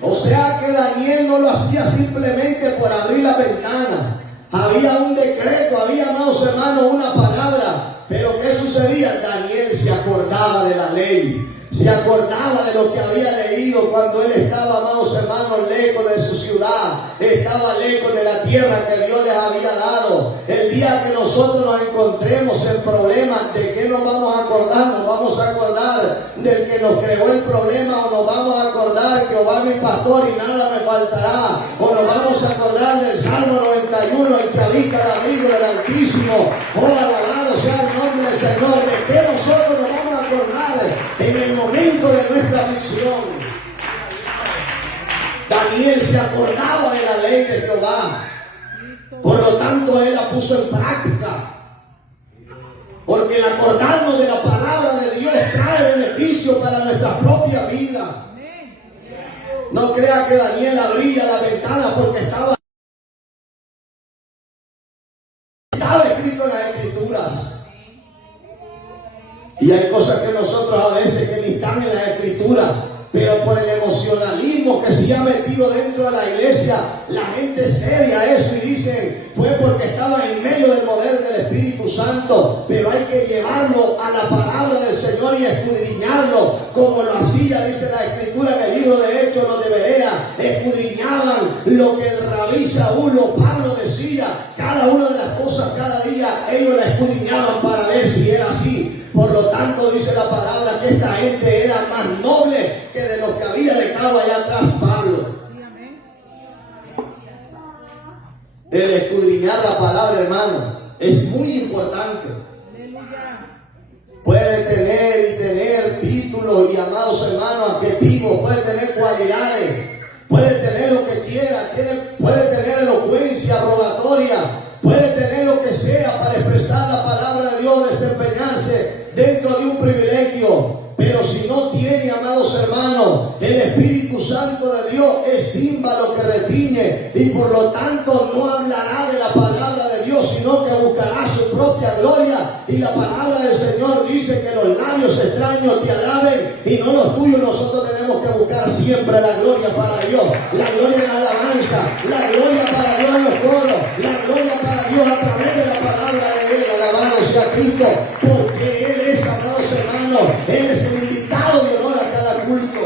O sea que Daniel no lo hacía simplemente por abrir la ventana. Había un decreto, había, amados hermanos, una palabra. Pero ¿qué sucedía? Daniel se acordaba de la ley, se acordaba de lo que había leído cuando él estaba, amados hermanos, lejos de su ciudad, estaba lejos de la tierra que Dios les había dado. El día que nosotros nos encontremos en problemas, ¿de qué nos vamos a acordar? Nos vamos a acordar del que nos creó el problema, o nos vamos a acordar que Jehová mi pastor y nada me faltará, o nos vamos a acordar del Salmo 91, el que habita el abrigo del Altísimo. Oh, alabado sea el nombre del Señor. ¿De qué nosotros nos vamos a acordar en el momento de nuestra aflicción? Daniel se acordaba de la ley de Jehová, por lo tanto él la puso en práctica, porque el acordarnos de la palabra de Dios trae beneficio para nuestra propia vida. No crea que Daniel abría la ventana porque estaba escrito en las Escrituras. Y hay cosas que nosotros a veces que ni están en las Escrituras, pero por el emocionalismo que se ha metido dentro de la iglesia, la gente seria eso y dicen, fue porque estaba en medio del poder del Espíritu Santo. Pero hay que llevarlo a la palabra del Señor y escudriñarlo, como lo hacía, dice la Escritura en el libro de Hechos, los de Berea, escudriñaban lo que el rabí Saúl o Pablo decía, cada una de las cosas cada día, ellos la escudriñaban para ver si era así. Por lo tanto, dice la palabra que esta gente era más noble que de lo que había dejado allá atrás Pablo. El escudriñar la palabra, hermano, es muy importante. Puede tener y tener títulos y, amados hermanos, adjetivos, puede tener cualidades, puede tener lo que quiera, puede tener elocuencia, rogatoria, puede tener lo que sea para expresar la palabra de Dios, desempeñarse dentro de un privilegio. Pero si no tiene, amados hermanos, el Espíritu Santo de Dios, es címbalo que retiñe, y por lo tanto no hablará de la palabra de Dios, sino que buscará su propia gloria. Y la palabra del Señor dice que los labios extraños te alaben y no los tuyos. Nosotros tenemos que buscar siempre la gloria para Dios, la gloria en la alabanza, la gloria para Dios en los coros, la gloria para Dios a través de la palabra de Él. Alabado sea Cristo, porque Él es, amados hermanos, Él es el invitado de honor a cada culto.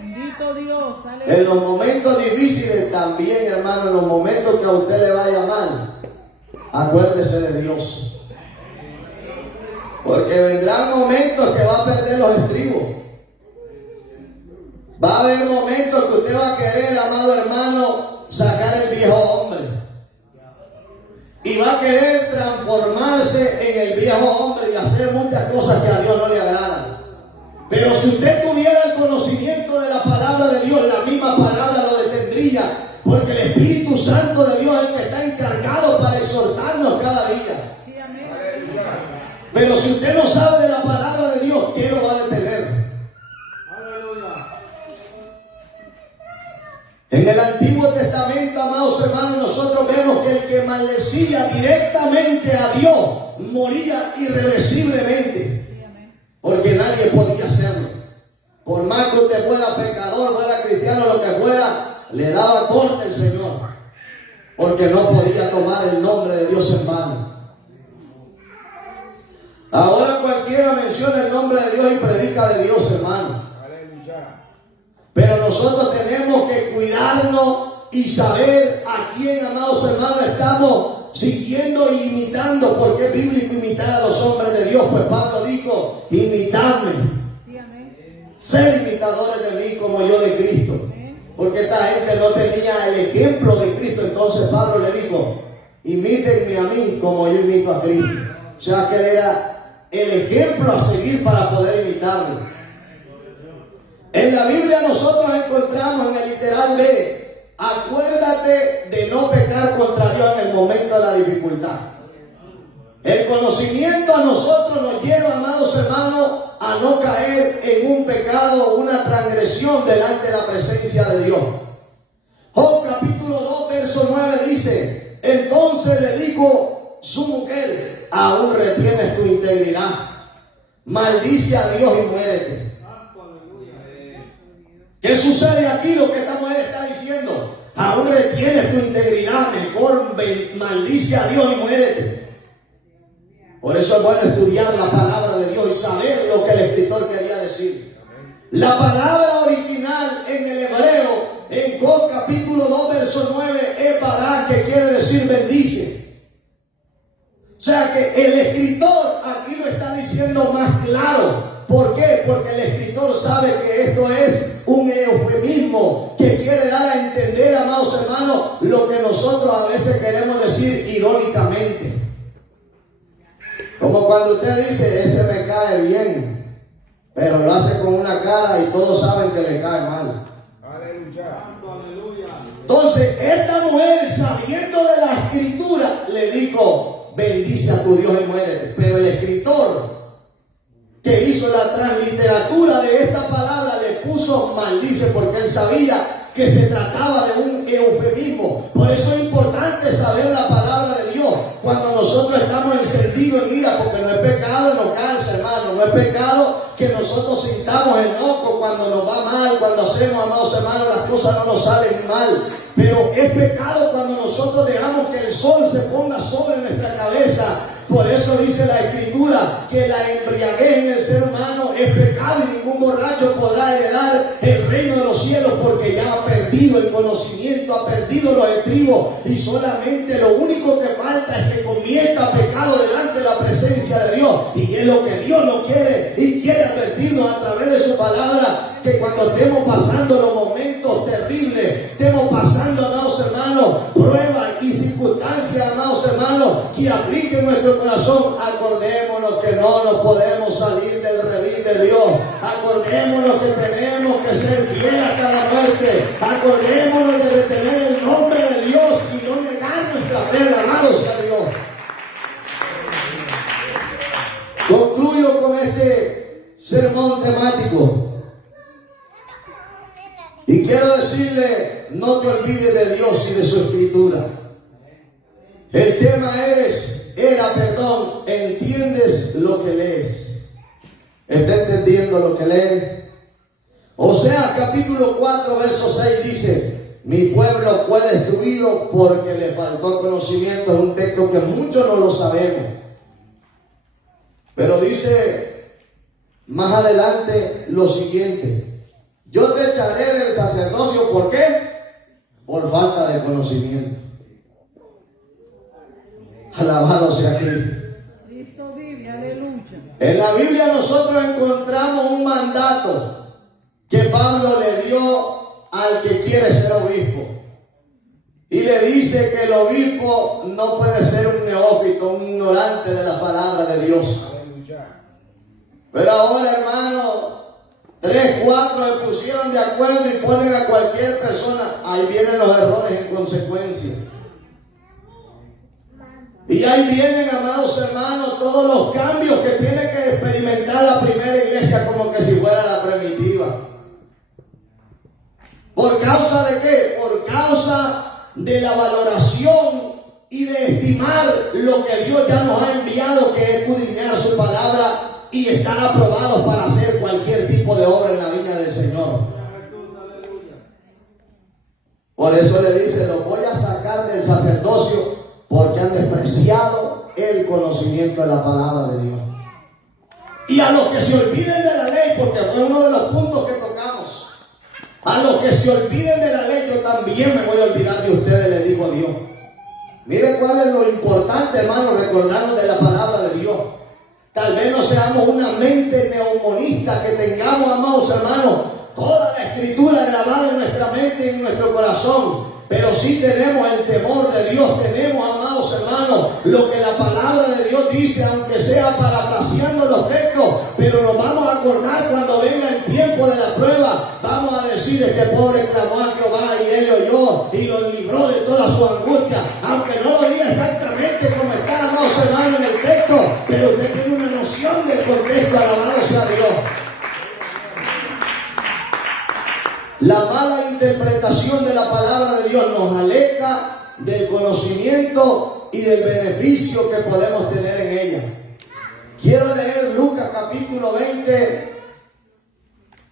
Bendito Dios, aleluya. En los momentos difíciles también, hermano, en los momentos que a usted le vaya mal, acuérdese de Dios, porque vendrán momentos que va a perder los estribos. Va a haber momentos que usted va a querer, amado hermano, sacar el viejo hombre, y va a querer transformarse en el viejo hombre y hacer muchas cosas que a Dios no le agradan. Pero si usted tuviera el conocimiento de la palabra de Dios, la misma palabra lo detendría, porque el Espíritu Santo de Dios es el que está encargado para exhortarnos cada día. Pero si usted no sabe de la palabra de Dios, ¿qué lo va a detener? En el Antiguo Testamento, amados hermanos, nosotros vemos que el que maldecía directamente a Dios moría irreversiblemente, porque nadie podía hacerlo. Por más que usted fuera pecador, fuera cristiano, lo que fuera, le daba corte el Señor, porque no podía tomar el nombre de Dios en vano. Ahora cualquiera menciona el nombre de Dios y predica de Dios, hermano. Pero nosotros tenemos que cuidarnos y saber a quién, amados hermanos, estamos siguiendo e imitando, porque es bíblico imitar a los hombres de Dios. Pues Pablo dijo: imitadme, ser imitadores de mí como yo de Cristo. Porque esta gente no tenía el ejemplo de Cristo. Entonces Pablo le dijo: imítenme a mí como yo imito a Cristo. O sea que él era el ejemplo a seguir para poder imitarlo. En la Biblia nosotros encontramos en el literal B: acuérdate de no pecar contra Dios en el momento de la dificultad. El conocimiento a nosotros nos lleva, amados hermanos, a no caer en un pecado o una transgresión delante de la presencia de Dios. Job capítulo 2 verso 9 dice: entonces le dijo su mujer: aún retienes tu integridad, maldice a Dios y muérete. ¿Qué sucede aquí? Lo que esta mujer está diciendo: aún retienes tu integridad, mejor maldice a Dios y muérete. Por eso es bueno estudiar la palabra de Dios y saber lo que el escritor quería decir. La palabra original en el hebreo, en Job capítulo 2 verso 9, es barak, que quiere decir bendice. O sea que el escritor aquí lo está diciendo más claro. ¿Por qué? Porque el escritor sabe que esto es un eufemismo que quiere dar a entender, amados hermanos, lo que nosotros a veces queremos decir irónicamente. Como cuando usted dice: ese me cae bien, pero lo hace con una cara y todos saben que le cae mal. Entonces, esta mujer, sabiendo de la escritura, le dijo: bendice a tu Dios y muérete. Pero el escritor que hizo la transliteratura de esta palabra le puso maldice, porque él sabía que se trataba de un eufemismo. Por eso es importante saber la palabra de Dios cuando nosotros estamos encendidos en ira, porque no es pecado enojarse, hermano. No es pecado que nosotros sintamos enojo cuando nos va mal, cuando hacemos, amados hermanos, las cosas no nos salen mal. Pero es pecado cuando nosotros dejamos que el sol se ponga sobre nuestra cabeza. Por eso dice la escritura que la embriaguez en el ser humano es pecado, y ningún borracho podrá heredar el reino de los cielos, porque ya ha perdido el conocimiento, ha perdido los estribos, y solamente lo único que falta es que cometa pecado delante de la presencia de Dios. Y es lo que Dios no quiere, y quiere advertirnos a través de su palabra, que cuando estemos pasando los momentos terribles, estemos pasando, amados hermanos, pruebas y circunstancias, amados hermanos, que apliquen nuestro corazón, acordémonos que no nos podemos salir del redil de Dios. Acordémonos que tenemos que ser fieles hasta la muerte. Acordémonos de retener el nombre de Dios y no negar nuestra fe. Alabado sea Dios. Concluyo con este sermón temático y quiero decirle: no te olvides de Dios y de su escritura. El tema ¿entiendes lo que lees? ¿Está entendiendo lo que lees? Oseas capítulo 4 verso 6 dice: mi pueblo fue destruido porque le faltó conocimiento. Es un texto que muchos no lo sabemos, pero dice más adelante lo siguiente: yo te echaré del sacerdocio. ¿Por qué? Por falta de conocimiento. Alabado sea Cristo. Cristo vive, aleluya. En la Biblia nosotros encontramos un mandato que Pablo le dio al que quiere ser obispo. Y le dice que el obispo no puede ser un neófito, un ignorante de la palabra de Dios. Pero ahora, hermano, 3, 4 se pusieron de acuerdo y ponen a cualquier persona. Ahí vienen los errores en consecuencia. Y ahí vienen, amados hermanos, todos los cambios que tiene que experimentar la primera iglesia, como que si fuera la primitiva. ¿Por causa de qué? Por causa de la valoración y de estimar lo que Dios ya nos ha enviado, que es escudriñar su palabra y estar aprobados para hacer cualquier tipo de obra en la viña de Por eso le dice, los voy a sacar del sacerdocio porque han despreciado el conocimiento de la palabra de Dios. Y a los que se olviden de la ley, porque fue uno de los puntos que tocamos, a los que se olviden de la ley, yo también me voy a olvidar de ustedes, le dijo Dios. Miren cuál es lo importante, hermano, recordarnos de la palabra de Dios. Tal vez no seamos una mente neumonista, que tengamos, amados hermanos, toda la escritura grabada en nuestra mente y en nuestro corazón. Pero sí tenemos el temor de Dios, tenemos, amados hermanos, lo que la palabra de Dios dice, aunque sea parafraseando los textos, pero nos vamos a acordar cuando venga el tiempo de la prueba. Vamos a decir, este pobre clamó a Jehová y él oyó y lo libró de toda su angustia. Aunque no lo diga exactamente como está, amados hermanos, en el texto, pero usted tiene una noción del contexto, alabado sea Dios. La mala interpretación de la palabra de Dios nos aleja del conocimiento y del beneficio que podemos tener en ella. Quiero leer Lucas capítulo 20,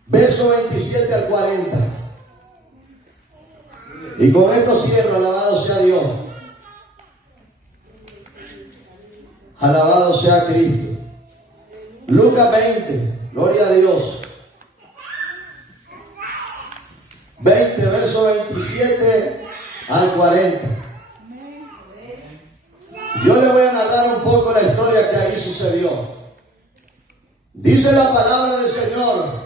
verso 27 al 40. Y con esto cierro, alabado sea Dios. Alabado sea Cristo. Lucas 20, gloria a Dios. 20, verso 27 al 40. Yo le voy a narrar un poco la historia que ahí sucedió. Dice la palabra del Señor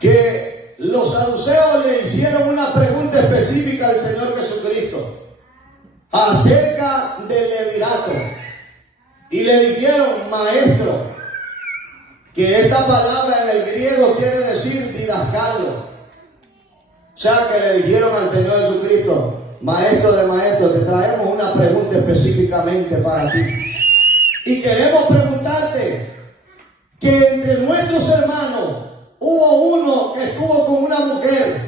que los saduceos le hicieron una pregunta específica al Señor Jesucristo acerca del levirato. Y le dijeron, maestro, que esta palabra en el griego quiere decir didascalo. O sea que le dijeron al Señor Jesucristo, maestro de maestros, te traemos una pregunta específicamente para ti. Y queremos preguntarte que entre nuestros hermanos hubo uno que estuvo con una mujer,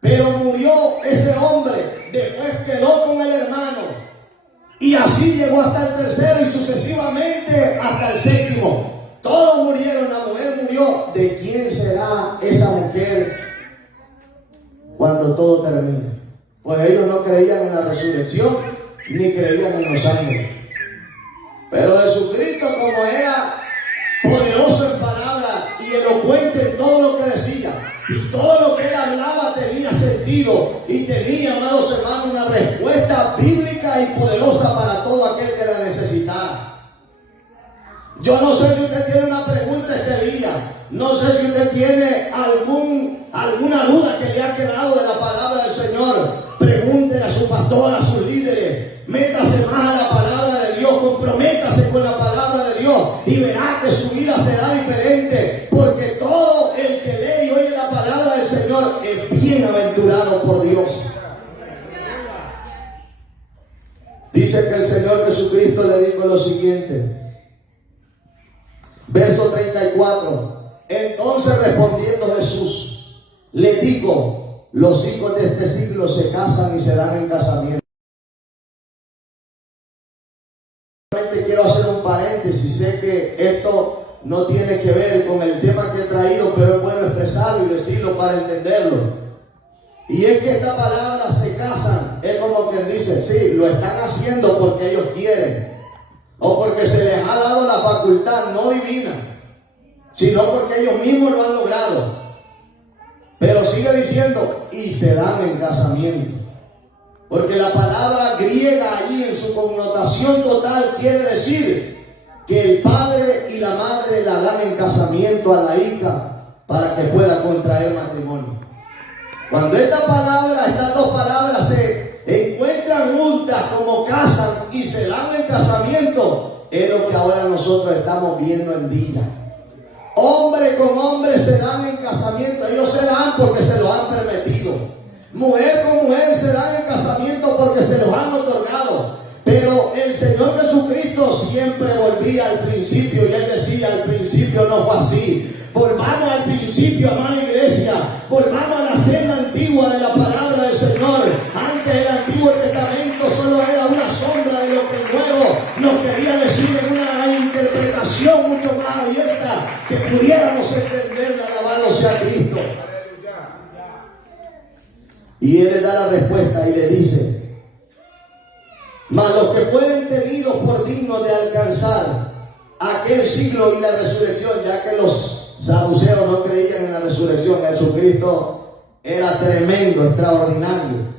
pero murió ese hombre, después quedó con el hermano. Y así llegó hasta el tercero y sucesivamente hasta el séptimo. Todos murieron, la mujer murió. ¿De quién será esa mujer cuando todo termine? Pues ellos no creían en la resurrección ni creían en los ángeles. Pero Jesucristo, como era poderoso en palabras y elocuente en todo lo que decía, y todo lo que él hablaba tenía sentido y tenía, amados hermanos, una respuesta bíblica y poderosa para todo aquel que la necesitara. Yo no sé si usted tiene una pregunta este día. No sé si usted tiene alguna duda que le ha quedado de la palabra del Señor. Pregúntele a su pastor, a sus líderes. Métase más a la palabra de Dios. Comprométase con la palabra de Dios. Y verá que su vida será diferente. Porque todo el que lee y oye la palabra del Señor es bienaventurado por Dios. Dice que el Señor Jesucristo le dijo lo siguiente. Verso 34. Entonces respondiendo Jesús, le digo, los hijos de este siglo se casan y se dan en casamiento. Quiero hacer un paréntesis, sé que esto no tiene que ver con el tema que he traído, pero es bueno expresarlo y decirlo para entenderlo. Y es que esta palabra se casan, es como quien dice, sí, lo están haciendo porque ellos quieren, o porque se les ha dado la facultad no divina, sino porque ellos mismos lo han logrado. Pero sigue diciendo, y se dan en casamiento. Porque la palabra griega ahí en su connotación total quiere decir que el padre y la madre la dan en casamiento a la hija para que pueda contraer matrimonio. Cuando estas dos palabras se encuentran juntas como casan y se dan en casamiento, es lo que ahora nosotros estamos viendo en día. Hombre con hombre se dan en casamiento. Ellos se dan porque se los han permitido. Mujer con mujer se dan en casamiento porque se los han otorgado. Pero el Señor Jesucristo siempre volvía al principio y Él decía, al principio no fue así. Volvamos al principio, amada iglesia. Volvamos a la senda antigua de la palabra del Señor. Antes el Antiguo Testamento solo era una sombra de lo que el Nuevo nos quería decir en una interpretación mucho más abierta que pudiéramos entenderla. Alabado sea Cristo. Y él le da la respuesta y le dice: mas los que fueren tenidos por dignos de alcanzar aquel siglo y la resurrección, ya que los saduceos no creían en la resurrección, Jesucristo era tremendo, extraordinario.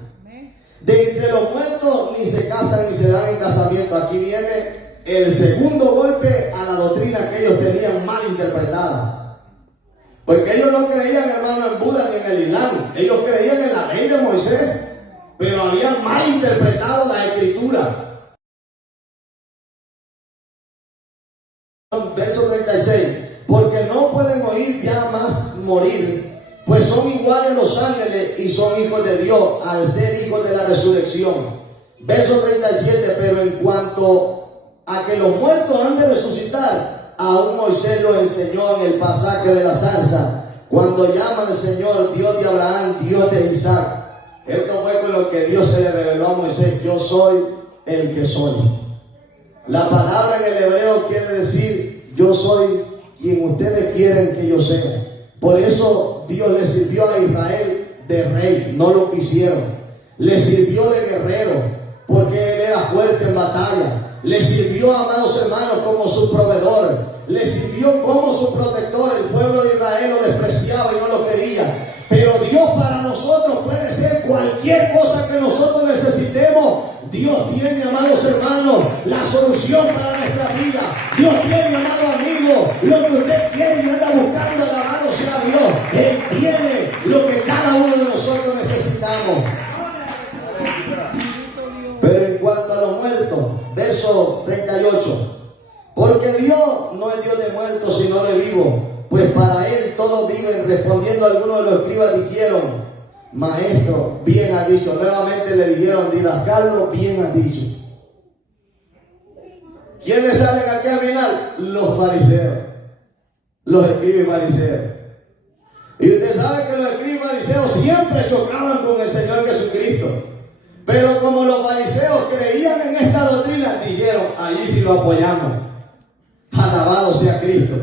De entre los muertos ni se casan ni se dan en casamiento. Aquí viene el segundo golpe a la doctrina que ellos tenían mal interpretada. Porque ellos no creían, hermano, en Buda ni en el Islam. Ellos creían en la ley de Moisés, pero habían mal interpretado la escritura. Verso 36. Porque no pueden oír ya más morir, pues son iguales los ángeles y son hijos de Dios al ser hijos de la resurrección. Verso 37. Pero en cuanto a que los muertos han de resucitar, aún Moisés lo enseñó en el pasaje de la zarza, cuando llaman al Señor Dios de Abraham, Dios de Isaac. Esto fue con lo que Dios se le reveló a Moisés: yo soy el que soy. La palabra en el hebreo quiere decir: yo soy quien ustedes quieren que yo sea. Por eso Dios le sirvió a Israel de rey, no lo quisieron. Le sirvió de guerrero, porque él era fuerte en batalla. Le sirvió, amados hermanos, como su proveedor. Le sirvió como su protector. El pueblo de Israel lo despreciaba y no lo quería. Pero Dios para nosotros puede ser cualquier cosa que nosotros necesitemos. Dios tiene, amados hermanos, la solución para nuestra vida. Dios tiene, amado amigo, lo que usted quiere y anda buscando. Alabado sea Dios. Él tiene lo que cada uno de nosotros necesitamos. Pero en cuanto a los muertos, verso 38. Porque Dios no es Dios de muertos, sino de vivos, pues para Él todos viven. Respondiendo algunos de los escribas dijeron: maestro, bien has dicho. Nuevamente le dijeron: didascalo, bien has dicho. ¿Quiénes salen aquí al final? Los fariseos, los escribas y fariseos. Y usted sabe que los escribas y fariseos siempre chocaban con el Señor Jesucristo. Pero como los fariseos creían en esta doctrina, dijeron: allí sí lo apoyamos. Alabado sea Cristo.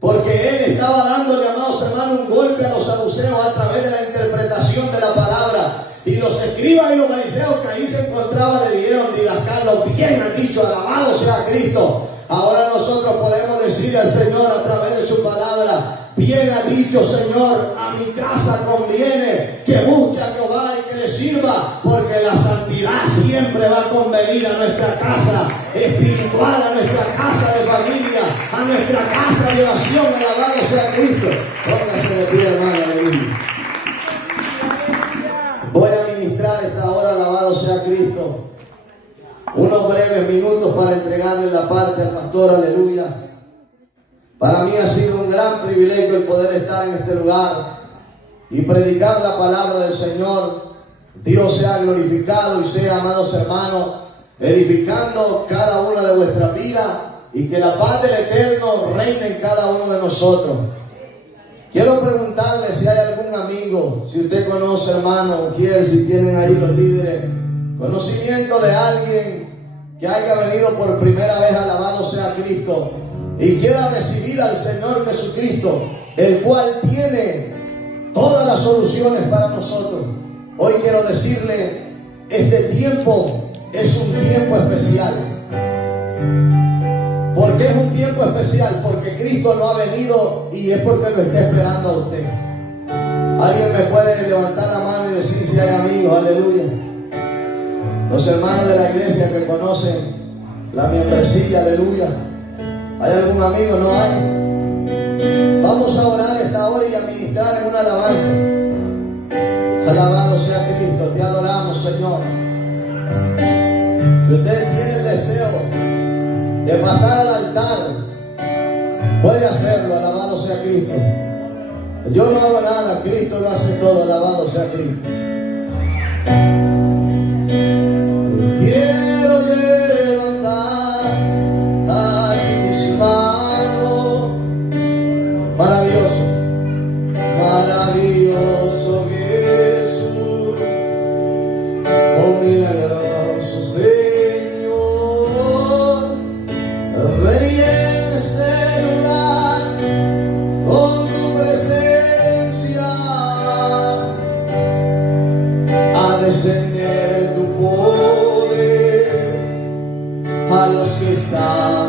Porque él estaba dándole, amados hermanos, un golpe a los saduceos a través de la interpretación de la palabra. Y los escribas y los fariseos que ahí se encontraban le dijeron: didascalo, bien han dicho, alabado sea Cristo. Ahora nosotros podemos decirle al Señor a través de su palabra: bien ha dicho, Señor, a mi casa conviene que busque a Jehová y que le sirva, porque la santidad siempre va a convenir a nuestra casa espiritual, a nuestra casa de familia, a nuestra casa de oración. Alabado sea Cristo. Póngase de pie, hermano, aleluya. Voy a ministrar esta hora, alabado sea Cristo, unos breves minutos para entregarle la parte al pastor, aleluya. Para mí ha sido un gran privilegio el poder estar en este lugar y predicar la palabra del Señor. Dios sea glorificado y sea, amados hermanos, edificando cada una de vuestras vidas, y que la paz del Eterno reine en cada uno de nosotros. Quiero preguntarle si hay algún amigo, si usted conoce, hermano, quiere, si tienen ahí los líderes, conocimiento de alguien que haya venido por primera vez, alabado sea Cristo, y quiera recibir al Señor Jesucristo, el cual tiene todas las soluciones para nosotros. Hoy quiero decirle: este tiempo es un tiempo especial. ¿Por qué es un tiempo especial? Porque Cristo no ha venido y es porque lo está esperando a usted. ¿Alguien me puede levantar la mano y decir si hay amigos? Aleluya. Los hermanos de la iglesia que conocen la membresía, aleluya. ¿Hay algún amigo? ¿No hay? Vamos a orar esta hora y a ministrar en una alabanza. Alabado sea Cristo, te adoramos, Señor. Si usted tiene el deseo de pasar al altar, puede hacerlo, alabado sea Cristo. Yo no hago nada, Cristo lo hace todo, alabado sea Cristo. Quiero levantar aquí mis manos. Maravilloso, maravilloso Jesús, oh milagroso Señor. Ven en este lugar con tu presencia. está